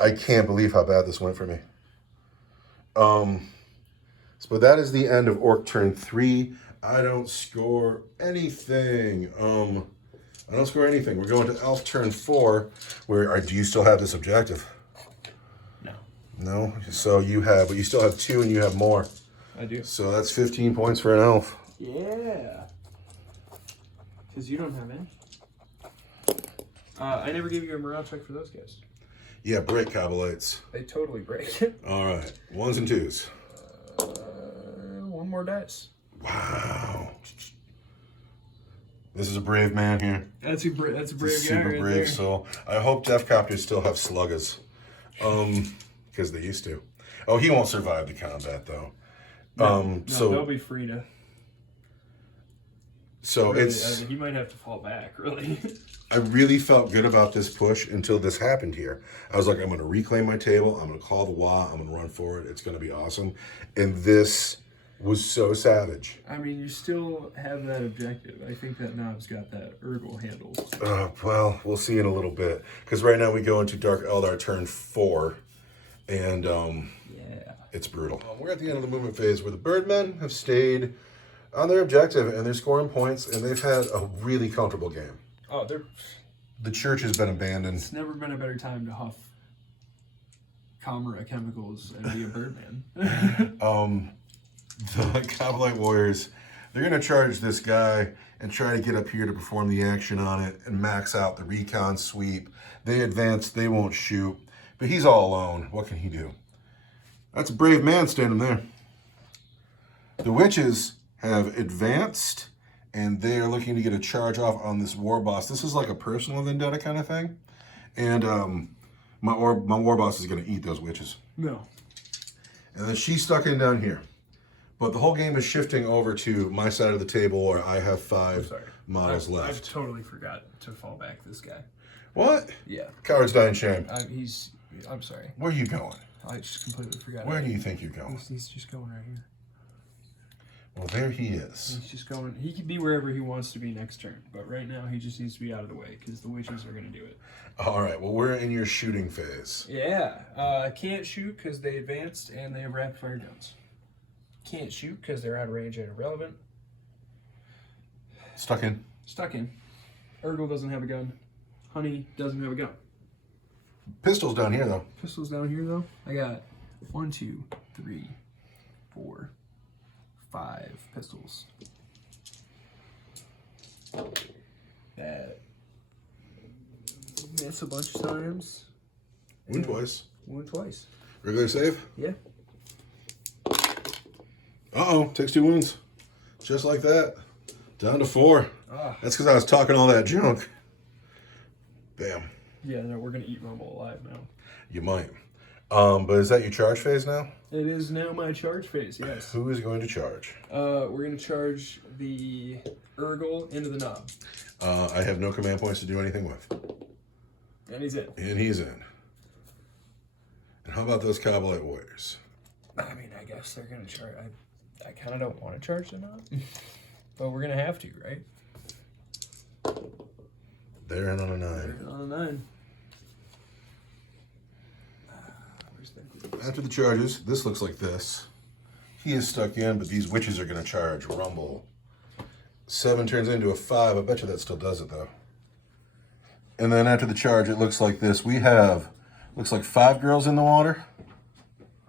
I can't believe how bad this went for me. So that is the end of Orc turn 3. I don't score anything. I don't score anything. We're going to Elf turn 4. Do you still have this objective? No. No? So you have, but you still have 2 and you have more. I do. So that's 15 points for an elf. Yeah. Because you don't have any. I never gave you a morale check for those guys. Yeah, break Cobblites. They totally break. All right. 1s and 2s. 1 more dice. Wow. This is a brave man here. That's a brave guy. Super right brave there. soul. I hope Death Copters still have sluggers. Because they used to. Oh, he won't survive the combat though. No, so they'll be free to. So really, it's. he might have to fall back, really. I really felt good about this push until this happened here. I was like, I'm going to reclaim my table. I'm going to call the WA. I'm going to run for it. It's going to be awesome. And this was so savage. I mean, you still have that objective. I think that knob's got that Urgle handled. Well, we'll see in a little bit. Because right now we go into Dark Eldar turn 4. And yeah, it's brutal. We're at the end of the movement phase where the Birdmen have stayed on their objective. And they're scoring points. And they've had a really comfortable game. Oh, the church has been abandoned. It's never been a better time to huff Comera chemicals and be a Birdman. The Cobblite Warriors, they're going to charge this guy and try to get up here to perform the action on it and max out the recon sweep. They advance, they won't shoot, but he's all alone. What can he do? That's a brave man standing there. The witches have advanced, and they are looking to get a charge off on this war boss. This is like a personal vendetta kind of thing. And my war boss is going to eat those witches. No. And then she's stuck in down here. But the whole game is shifting over to my side of the table where I have 5 models I left. totally forgot to fall back this guy. What? Yeah. Cowards die in shame. I'm sorry. Where are you going? I just completely forgot. Where do you think you're going? He's just going right here. Well, there he is. He's just going. He can be wherever he wants to be next turn, but right now he just needs to be out of the way because the witches are going to do it. All right. Well, we're in your shooting phase. Yeah. I can't shoot because they advanced and they have rapid fire guns. Can't shoot because they're out of range and irrelevant. Stuck in. Stuck in. Urgle doesn't have a gun. Honey doesn't have a gun. Pistols down here, though. Pistols down here, though. I got 1, 2, 3, 4, 5 pistols. That miss a bunch of times. Wound twice. Wound twice. Regular save? Yeah. Uh-oh. Takes 2 wounds. Just like that. Down to 4. That's because I was talking all that junk. Bam. Yeah, no, we're going to eat Rumble alive now. You might. But is that your charge phase now? It is now my charge phase, yes. Who is going to charge? We're going to charge the Urgle into the knob. I have no command points to do anything with. And he's in. And he's in. And how about those Cowboy Warriors? I mean, I guess they're going to charge. I kind of don't want to charge the knob. But we're going to have to, right? They're in on a 9. They're in on a 9. After the charges, this looks like this. He is stuck in, but these witches are going to charge. Rumble. 7 turns into a 5. I bet you that still does it, though. And then after the charge, it looks like this. We have, looks like 5 girls in the water.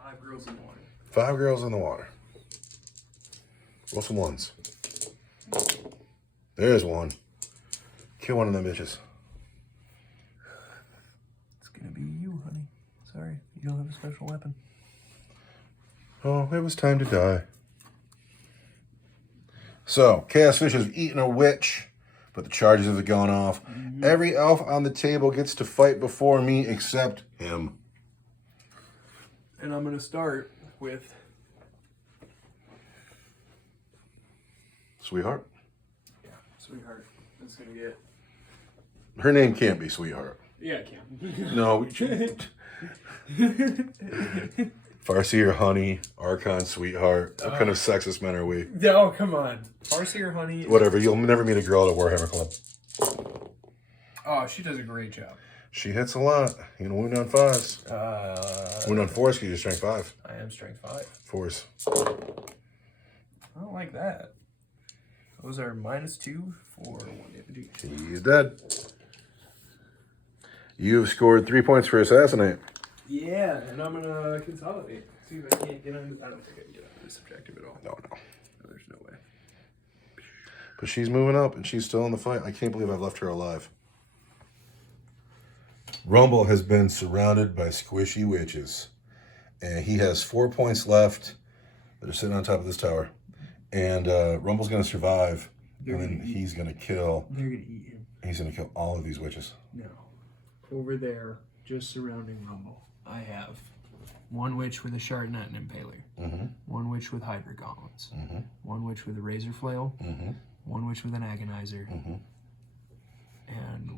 5 girls in the water. 5 girls in the water. Roll some 1s. There's 1. Kill one of them bitches. It's going to be you, honey. Sorry, you don't have a special weapon. Oh, it was time to die. So, Chaos Fish has eaten a witch, but the charges have gone off. Mm-hmm. Every elf on the table gets to fight before me except him. And I'm going to start with... Sweetheart? Yeah, Sweetheart. That's going to get... Her name can't be Sweetheart. Yeah, it can. No. Farsi or Honey, Archon, Sweetheart. What kind of sexist men are we? No, come on. Farsi or Honey. Whatever. You'll never meet a girl at a Warhammer Club. Oh, she does a great job. She hits a lot. You can wound on 5s. Wound on 4s because you're strength 5. I am strength 5. 4s. I don't like that. Those are -2 for 1 damage. He's dead. You've scored 3 points for Assassinate. Yeah, and I'm gonna consolidate. See if I can't get on. I don't think I can get on this objective at all. No. There's no way. But she's moving up and she's still in the fight. I can't believe I've left her alive. Rumble has been surrounded by squishy witches. And he has 4 points left that are sitting on top of this tower. And Rumble's going to survive. And then he's going to kill. They're going to eat him. He's going to kill all of these witches. No. Over there, just surrounding Rumble, I have 1 witch with a shard net and impaler. Mm-hmm. 1 witch with Hydra gauntlets. Mm-hmm. 1 witch with a razor flail. Mm-hmm. 1 witch with an agonizer. Mm-hmm. And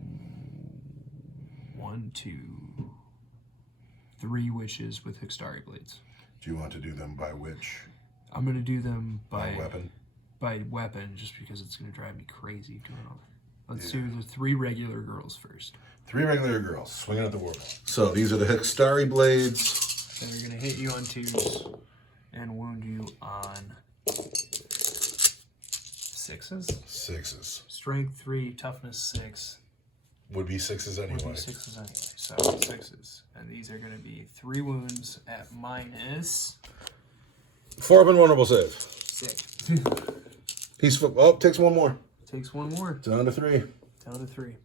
1, 2, 3 witches with Hextari blades. Do you want to do them by which? I'm going to do them by weapon? By weapon, just because it's going to drive me crazy doing all that. Let's do the 3 regular girls first. 3 regular girls swinging at the warble. So these are the Hextari blades. And they're going to hit you on 2s and wound you on 6s. 6s. Strength 3, toughness 6. Would be 6s anyway. Would be 6s anyway. So 6s. And these are going to be 3 wounds at minus 4 up and vulnerable save. 6. Takes 1 more. Takes 1 more. Down to 3. Down to 3.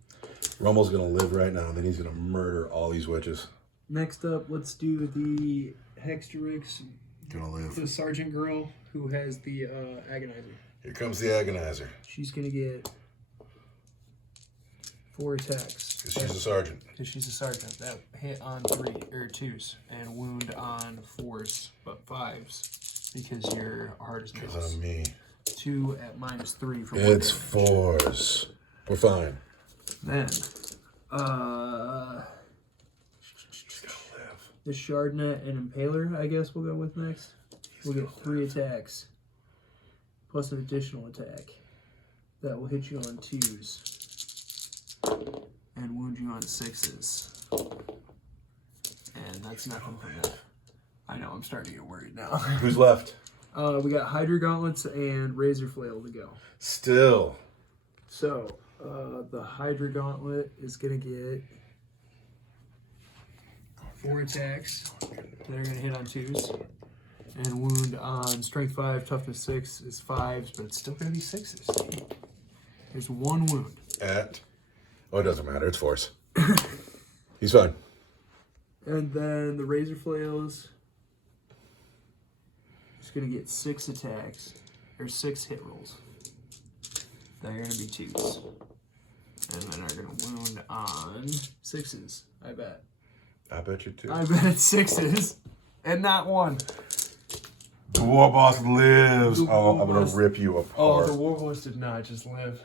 Rumble's gonna live right now. Then he's gonna murder all these witches. Next up, let's do the Hexterix. Gonna live. The sergeant girl who has the agonizer. Here comes the agonizer. She's gonna get 4 attacks. Because she's a sergeant. Because she's a sergeant. That hit on 3 or 2s and wound on 4s, but 5s. because you're hard as Because nails. I'm me. 2 at -3 for It's one. 4s. We're fine. Then, the Shardnet and Impaler, I guess we'll go with next. We'll get 3 attacks, plus an additional attack that will hit you on 2s and wound you on 6s. And that's nothing from that. I know, I'm starting to get worried now. Who's left? We got Hydra Gauntlets and Razor Flail to go. Still. So, the Hydra Gauntlet is going to get 4 attacks that are going to hit on 2s. And wound on Strength 5, Toughness 6 is 5s, but it's still going to be 6s. There's 1 wound. Oh, it doesn't matter. It's 4s. He's fine. And then the Razor Flails is going to get 6 attacks, or 6 hit rolls. They're going to be 2s. And then are going to wound on 6s, I bet. I bet you too. I bet it's 6s, and not 1. The War Boss lives. The Oh, War I'm going Boss- to rip you Oh, apart. the Warhorse did not just live.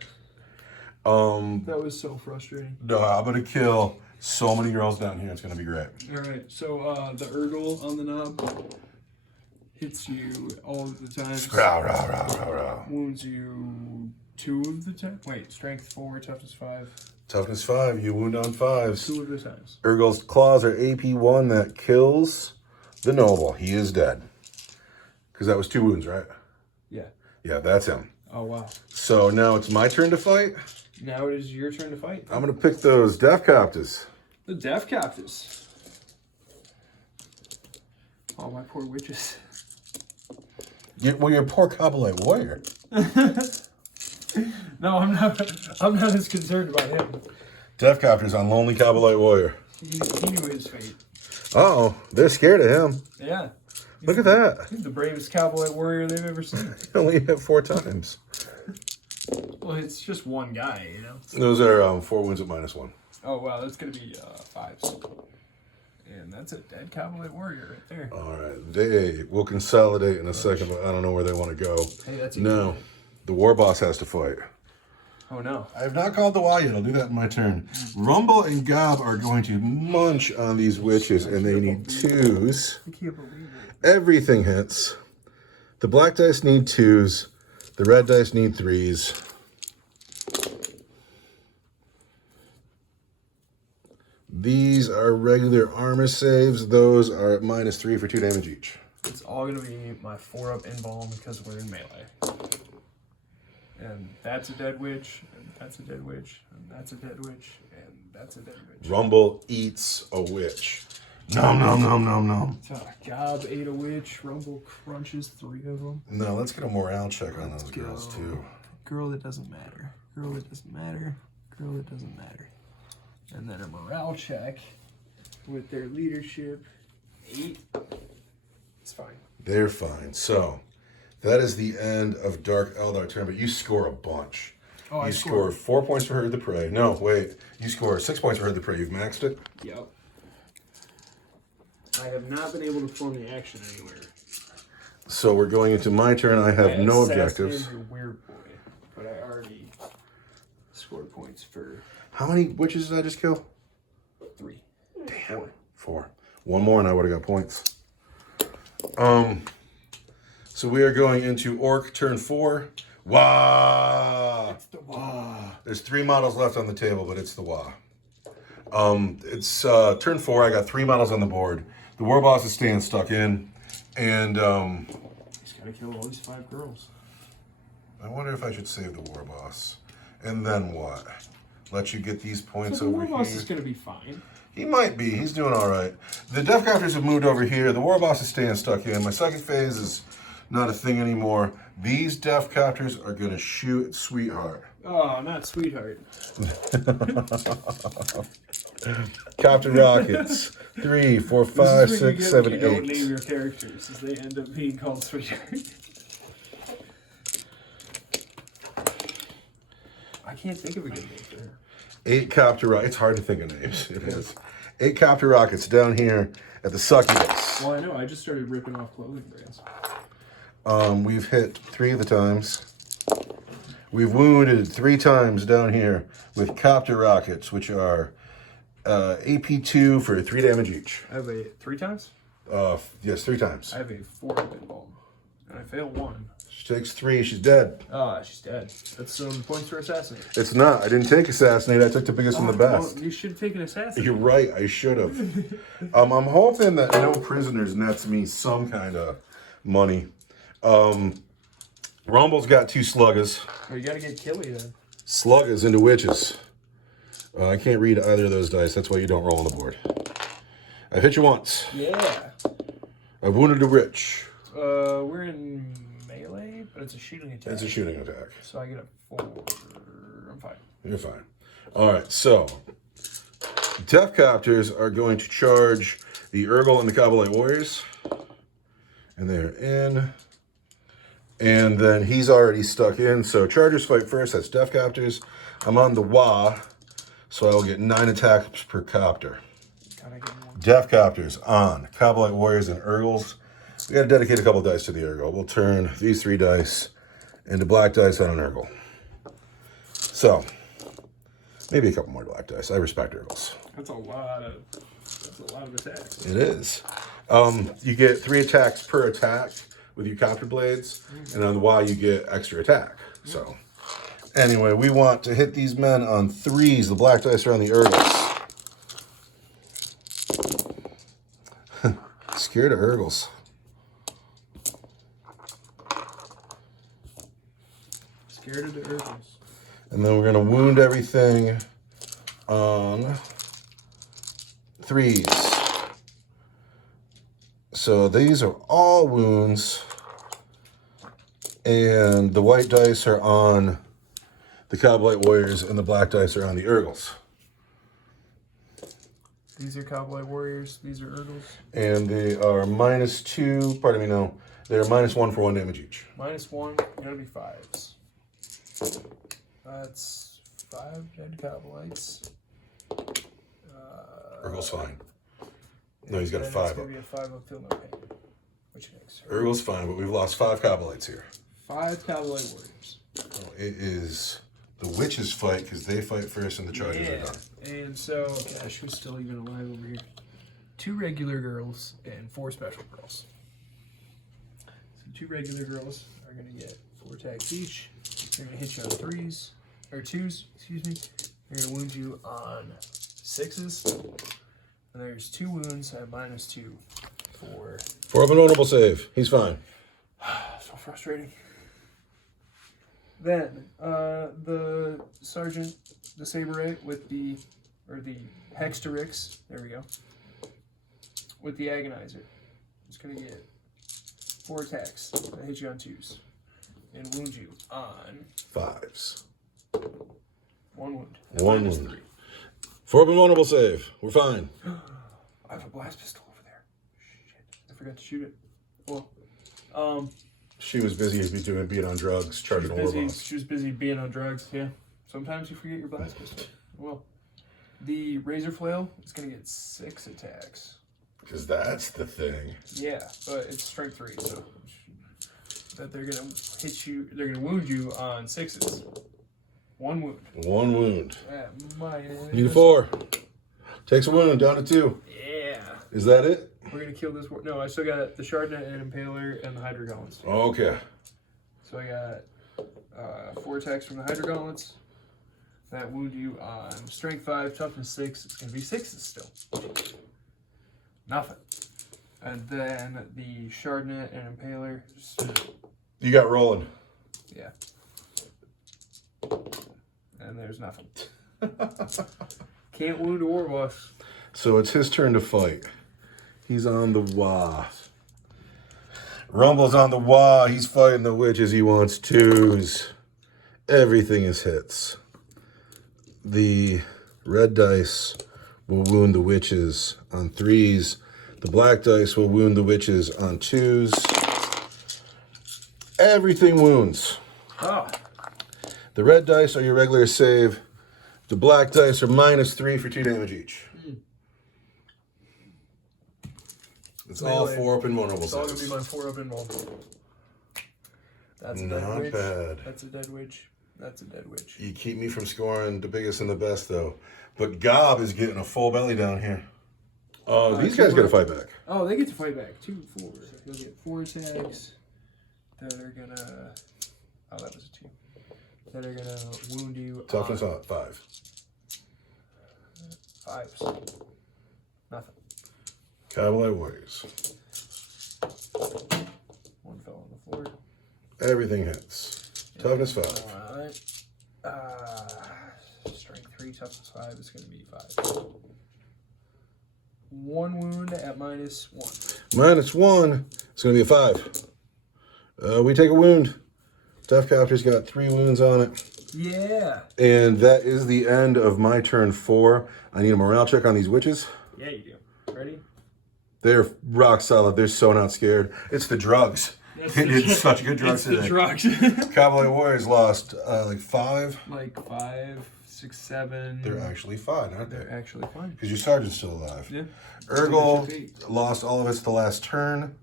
That was so frustrating. No, I'm going to kill so many girls down here. It's going to be great. All right, so the Urgle on the knob hits you all of the times. Rah, rah, rah, rah, rah. Wounds you 2 of the times. Wait, Strength 4, Toughness 5. Toughness 5. You wound on 5s. 2 of the times. Urgle's claws are AP1 that kills the noble. He is dead. Because that was 2 wounds, right? Yeah. Yeah, that's him. Oh, wow. So now it's my turn to fight. Now it is your turn to fight. I'm going to pick those Death Copters. The Death Captives. Oh, my poor witches. Well, you're a poor Kabbalite warrior. No, I'm not as concerned about him. Death Copters on Lonely Kabbalite warrior. He knew his fate. Uh-oh. They're scared of him. Yeah. Look at that. He's the bravest cowboy warrior they've ever seen. He only hit 4 times. Well, it's just one guy, you know? Those are 4 wounds at -1. Oh, wow, that's going to be 5s. And that's a dead cowboy warrior right there. All right. They will consolidate in a second, but I don't know where they want to go. Hey, that's a No. The War Boss has to fight. Oh, no. I have not called the Y yet. I'll do that in my turn. Rumble and Gob are going to munch on these witches, and they need 2s. I can't believe it. Everything hits. The black dice need 2s. The red dice need 3s. These are regular armor saves. Those are at -3 for 2 damage each. It's all going to be my 4-up invuln because we're in melee. And that's a dead witch, and that's a dead witch, and that's a dead witch, and that's a dead witch. Rumble eats a witch. Nom, nom, nom, nom, nom. Gob ate a witch. Rumble crunches 3 of them. No, let's get a morale check on those girls, too. Girl that doesn't matter. Girl that doesn't matter. Girl that doesn't matter. And then a morale check with their leadership. 8. It's fine. They're fine. So, that is the end of Dark Eldar turn, but you score a bunch. Oh, I You score 4 points for Herd the Prey. No, wait. You score 6 points for Herd the Prey. You've maxed it? Yep. I have not been able to perform the action anywhere. So we're going into my turn. I have no objectives. You're weird boy, but I already scored points for How many witches did I just kill? 3. Damn. 4. One more and I would have got points. So we are going into Orc turn 4. Wah! It's the wah. There's 3 models left on the table, but it's the Wah. It's turn 4. I got 3 models on the board. The War Boss is staying stuck in, and He's got to kill all these 5 girls. I wonder if I should save the War Boss. And then what? Let you get these points So the over War Boss here. is going to be fine. He might be. He's doing all right. The Death Crafters have moved over here. The War Boss is staying stuck in. My second phase is not a thing anymore. These Death Crafters are going to shoot Sweetheart. Oh, not Sweetheart. Captain Rockets. 3, 4, 5, 6, 7, You don't 8. name your characters, as they end up being called Sweetheart. I can't think of a good name for her. 8 Copter Rockets. It's hard to think of names. It is. 8 Copter Rockets down here at the Succubus. Well, I know. I just started ripping off clothing brands. We've hit 3 of the times. We've wounded 3 times down here with copter rockets, which are AP2 for 3 damage each. I have a 3 times? Yes, 3 times. I have a 4-weapon bomb. And I failed 1. She takes 3, she's dead. Ah, she's dead. That's some points for assassinate. It's not. I didn't take assassinate. I took the biggest and the best. Well, you should have taken assassinate. You're right. I should have. I'm hoping that no prisoners nets me some kind of money. Rumble's got 2 sluggers. Oh, you gotta get Killy then. Sluggers into witches. I can't read either of those dice. That's why you don't roll on the board. I've hit you once. Yeah. I've wounded a rich. We're in melee, but it's a shooting attack. It's a shooting attack. So I get a 4. I'm fine. You're fine. All right, so Death Copters are going to charge the Urgle and the Kabbalite Warriors. And they're in. And then he's already stuck in. So Chargers fight first. That's Death Copters. I'm on the Wah, so I will get 9 attacks per copter. Death Copters on Kabbalite Warriors and Urgles. We got to dedicate a couple dice to the Urgle. We'll turn these 3 dice into black dice on an Urgle. So, maybe a couple more black dice. I respect Urgles. That's a lot of attacks. It is. You get 3 attacks per attack with your copter blades, and on the Y you get extra attack. So, anyway, we want to hit these men on 3s. The black dice are on the Urgles. Scared of Urgles. Scared of the Urgles. And then we're going to wound everything on 3s. So these are all wounds. And the white dice are on the Kabbalite Warriors, and the black dice are on the Urgles. These are Kabbalite Warriors. These are Urgles. And they are -2. Pardon me, no. They're -1 for 1 damage each. -1. Gotta be 5s. That's 5 dead Kabbalites. Urgle's fine. No, he's got a 5 It's up. gonna be a 5 up, feel no pain. Which makes Urgle's fine, but we've lost 5 Kabbalites here. 5 Kabbalite Warriors. Oh, it is the witches fight because they fight first and the chargers are done. And so, gosh, who's still even alive over here? 2 regular girls and 4 special girls. So 2 regular girls are going to get 4 attacks each. They're going to hit you on 3s, or 2s, excuse me. They're going to wound you on 6s. And there's 2 wounds at -2 for... 4 up and honorable save. He's fine. So frustrating. Then, the sergeant, the Saberite with the Hexterix, there we go, with the Agonizer. It's going to get 4 attacks that hit you on 2s and wound you on 5s. 1 wound. 1 wound. 4 up and honorable save. We're fine. I have a blast pistol over there. Shit, I forgot to shoot it. Well, She was busy being on drugs, charging a war boss. She was busy being on drugs, yeah. Sometimes you forget your blast pistol. Well, the Razor Flail is going to get 6 attacks. Because that's the thing. Yeah, but it's strength 3, so that they're going to hit you, they're going to wound you on 6s. 1 wound. 1 wound. Need a 4. Takes a wound, down to 2. Yeah. Is that it? We're going to kill this. No, I still got the Chardonnay and Impaler and the Hydra Gauntlets. Okay. So I got 4 attacks from the Hydra Gauntlets. That wound you on strength 5, toughness 6. It's going to be 6s still. Nothing. And then the Chardonnay and Impaler. You got rolling. Yeah. And there's nothing. Can't wound a war boss. So it's his turn to fight. He's on the Wah. Rumble's on the Wah. He's fighting the witches. He wants 2s. Everything is hits. The red dice will wound the witches on 3s. The black dice will wound the witches on 2s. Everything wounds. Oh. The red dice are your regular save. The black dice are -3 for 2 damage each. It's all 4 up and vulnerable It's all going saves. to be my 4 up invulnerable. That's a dead Not witch. bad. That's a dead witch. That's a dead witch. You keep me from scoring the biggest and the best, though. But Gob is getting a full belly down here. These guys got to fight back. Oh, they get to fight back. 2, 4. You'll get 4 attacks that are gonna. Oh, that was a 2. That are gonna wound you. Toughness on 5. 5s. Nothing. Cavalry Warriors. 1 fell on the floor. Everything hits. Toughness 5. Alright. Strength 3, toughness 5 is going to be 5. 1 wound at -1. -1. It's going to be a 5. We take a wound. Death Captor's got 3 wounds on it. Yeah. And that is the end of my turn 4. I need a morale check on these witches. Yeah, you do. Ready? They're rock solid. They're so not scared. It's the drugs. They did such good drugs today. The drugs. Cavalry Warriors lost like 5. Like 5, 6, 7. They're actually fine, aren't they? They're actually fine. Because your sergeant's still alive. Yeah. Urgle lost all of its the last turn.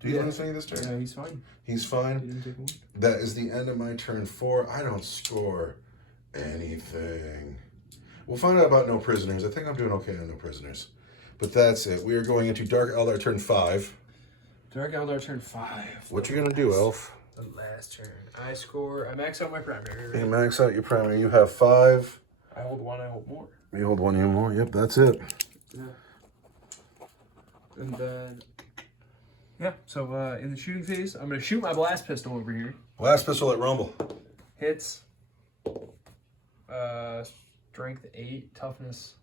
Do you lose any of this turn? Yeah, he's fine. He's He fine. didn't take a wound. That is the end of my turn 4. I don't score anything. We'll find out about no prisoners. I think I'm doing okay on no prisoners. But that's it. We are going into Dark Eldar turn 5. Dark Eldar turn 5. What you gonna do, Elf? The last turn. I max out my primary. You max out your primary. You have 5. I hold 1, I hold more. You hold 1 more. Yep, that's it. Yeah. And then, yeah, so in the shooting phase, I'm going to shoot my blast pistol over here. Last pistol at Rumble. Hits. Strength 8, toughness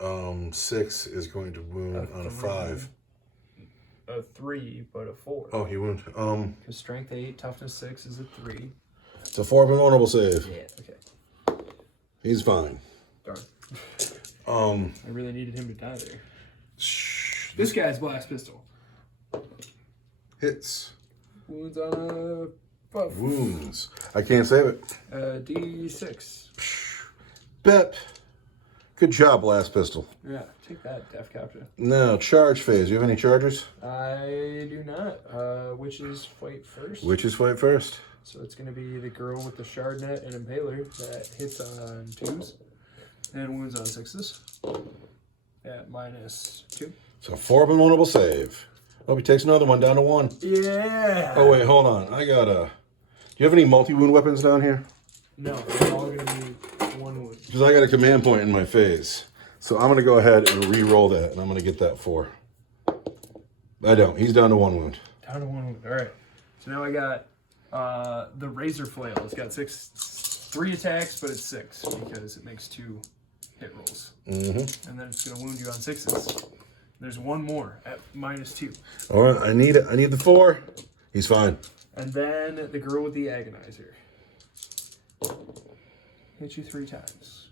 6 is going to wound on a 5. a 3, but a 4. Oh, he wound. Because strength 8, toughness 6 is a 3. It's a 4 vulnerable save. Yeah, okay. He's fine. Darn. I I really needed him to die there. This guy's blast pistol. Hits. Wounds on a buff. Wounds. I can't save it. D6. Bet. Good job, blast pistol. Yeah, take that, Death Captain. Now, charge phase. You have any chargers? I do not. Witches fight first. Witches fight first. So it's going to be the girl with the shard net and impaler that hits on 2s and wounds on 6s at -2. So 4 vulnerable save. Oh, he takes another one down to 1. Yeah. Oh, wait, hold on. I got a... Do you have any multi-wound weapons down here? No, it's all going to be 1 wound. Because I got a command point in my phase. So I'm going to go ahead and re-roll that, and I'm going to get that 4. I don't. He's down to 1 wound. Down to 1 wound. All right. So now I got the razor flail. It's got 3 attacks, but it's 6 because it makes 2 hit rolls. Mm-hmm. And then it's going to wound you on 6s. There's 1 more at -2. All right, I need it. I need the 4. He's fine. And then the girl with the agonizer. Hit you 3 times.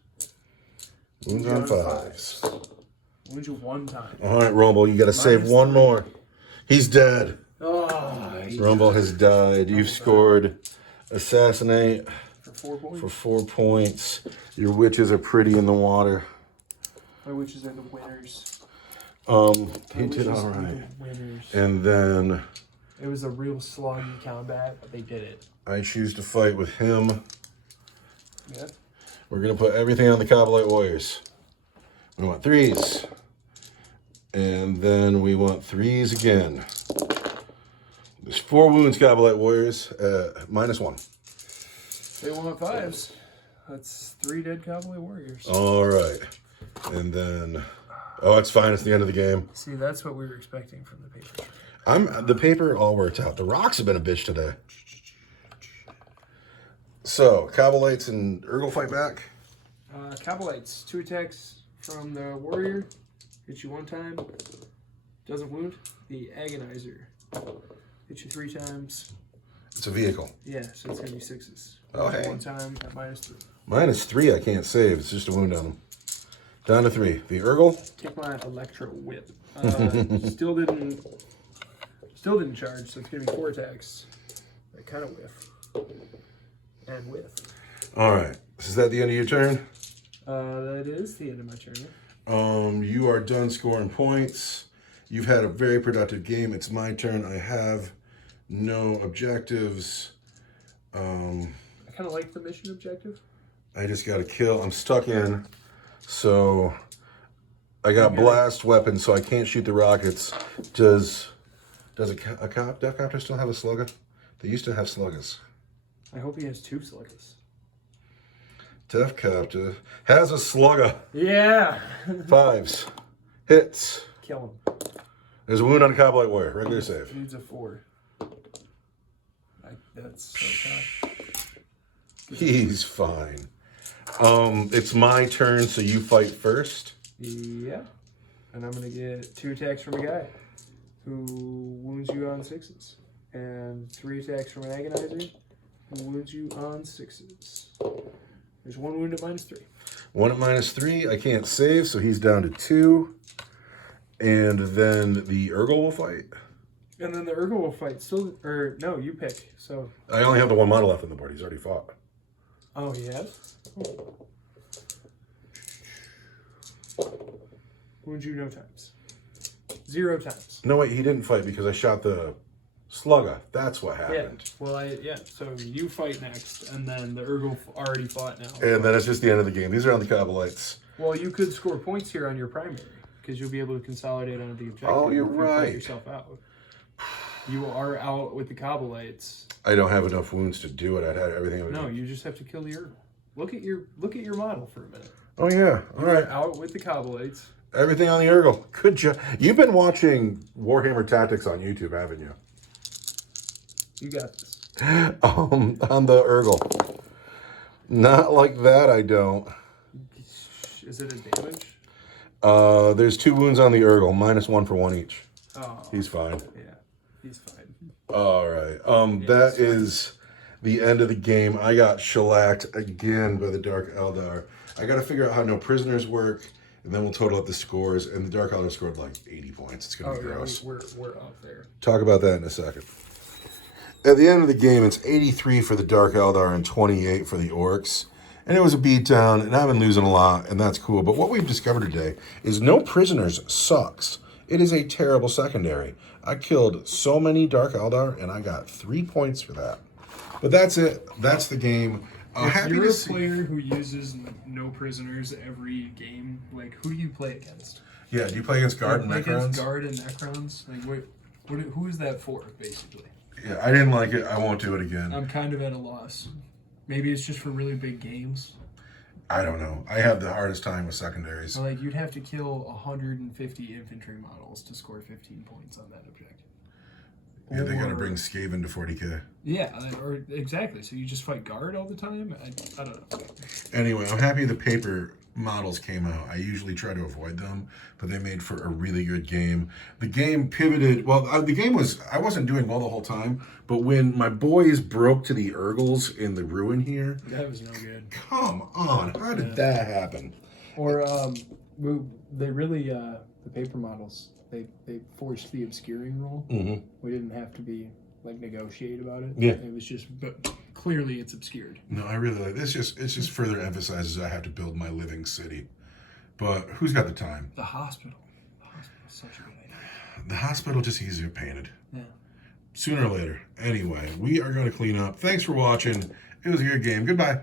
Wounds on 5s. Wound you 1 time. All right, Rumble, you got to save 1 more. He's dead. Oh, Rumble has died. You've scored assassinate for 4 points. for 4 points. Your witches are pretty in the water. My witches are the winners. He did all right. Winners. And then It was a real sloggy combat, but they did it. I choose to fight with him. Yeah. We're going to put everything on the Kabbalite Warriors. We want 3s. And then we want 3s again. There's 4 wounds, Kabbalite Warriors, -1. They want 5s. That's 3 dead Cowboy Warriors. All right. And then, oh, it's fine. It's the end of the game. See, that's what we were expecting from the paper. The paper all worked out. The rocks have been a bitch today. So, Kabbalites and Urgle fight back. Cabalites, 2 attacks from the warrior. Hit you 1 time. Doesn't wound. The agonizer. Hit you 3 times. It's a vehicle. Yeah, so it's going to be 6s. Oh, hey. 1 time at -3. -3, I can't save. It's just a wound on him. Down to 3. The Urgle. Take my electro whip. Still didn't charge, so it's going to be 4 attacks. I kind of whiff. And whiff. All right. Is that the end of your turn? That is the end of my turn. You are done scoring points. You've had a very productive game. It's my turn. I have no objectives. I kind of like the mission objective. I just got to kill. I'm stuck in, so I got blast weapons, so I can't shoot the rockets. Does a Death Copter still have a slugger? They used to have sluggers. I hope he has 2 sluggers. Death Copter has a slugger. Yeah. 5s. Hits. Kill him. There's a wound on Cobblite Warrior. Regular save. Needs a 4. That's so tough. He's fine. It's my turn, so you fight first. Yeah. And I'm going to get 2 attacks from a guy who wounds you on 6s. And 3 attacks from an agonizer who wounds you on 6s. There's 1 wound at -3. 1 at -3. I can't save, so he's down to 2. And then the Urgle will fight. And then the Urgle will fight. Still, or no, you pick. So I only have the 1 model left on the board. He's already fought. Oh, he has? Wound you no times. 0 times. No, wait, he didn't fight because I shot the slugger. That's what happened. Yeah. Well, so you fight next, and then the Urgle already fought now. And then it's just the end of the game. These are on the Cobblites. Well, you could score points here on your primary, because you'll be able to consolidate on the objective. Oh, you're if you right. fight yourself out. You are out with the Cobblites. I don't have enough wounds to do it. I'd had everything. No, you just have to kill the Urgle. Look at your model for a minute. Oh yeah. All right. Out with the Cobblites. Everything on the Urgle. Good job. You've been watching Warhammer Tactics on YouTube, haven't you? You got this. On the Urgle. Not like that, I don't. Is it a damage? There's 2 wounds on the Urgle, -1 for 1 each. Oh. He's fine. Yeah, he's fine. All right. That is the end of the game. I got shellacked again by the Dark Eldar. I got to figure out how no prisoners work, and then we'll total up the scores. And the Dark Eldar scored like 80 points. It's going to be gross. We're up there. Talk about that in a second. At the end of the game, it's 83 for the Dark Eldar and 28 for the Orks. And it was a beatdown, and I've been losing a lot, and that's cool. But what we've discovered today is no prisoners sucks. It is a terrible secondary. I killed so many Dark Eldar, and I got 3 points for that. But that's it. That's the game. If you're a player who uses no prisoners every game, like, who do you play against? Yeah, do you play against Guard and Necrons? Against Guard and Necrons? Like, who is that for, basically? Yeah, I didn't like it. I won't do it again. I'm kind of at a loss. Maybe it's just for really big games. I don't know. I have the hardest time with secondaries. So, like, you'd have to kill 150 infantry models to score 15 points on that objective. Yeah, they got to bring Skaven to 40k. Yeah, or exactly. So you just fight Guard all the time? I don't know. Anyway, I'm happy the paper models came out. I usually try to avoid them, but they made for a really good game. The game pivoted. Well, the game was, I wasn't doing well the whole time, but when my boys broke to the Urgles in the ruin here. That was no good. Come on. How did that happen? Or they really, the paper models, they forced the obscuring rule. Mm-hmm. We didn't have to be, like, negotiate about it. Yeah. It was just, but clearly it's obscured. No, I really like this. It just further emphasizes I have to build my living city. But who's got the time? The hospital. The hospital is such a good idea. The hospital just easier painted. Yeah. Sooner or later. Anyway, we are going to clean up. Thanks for watching. It was a good game. Goodbye.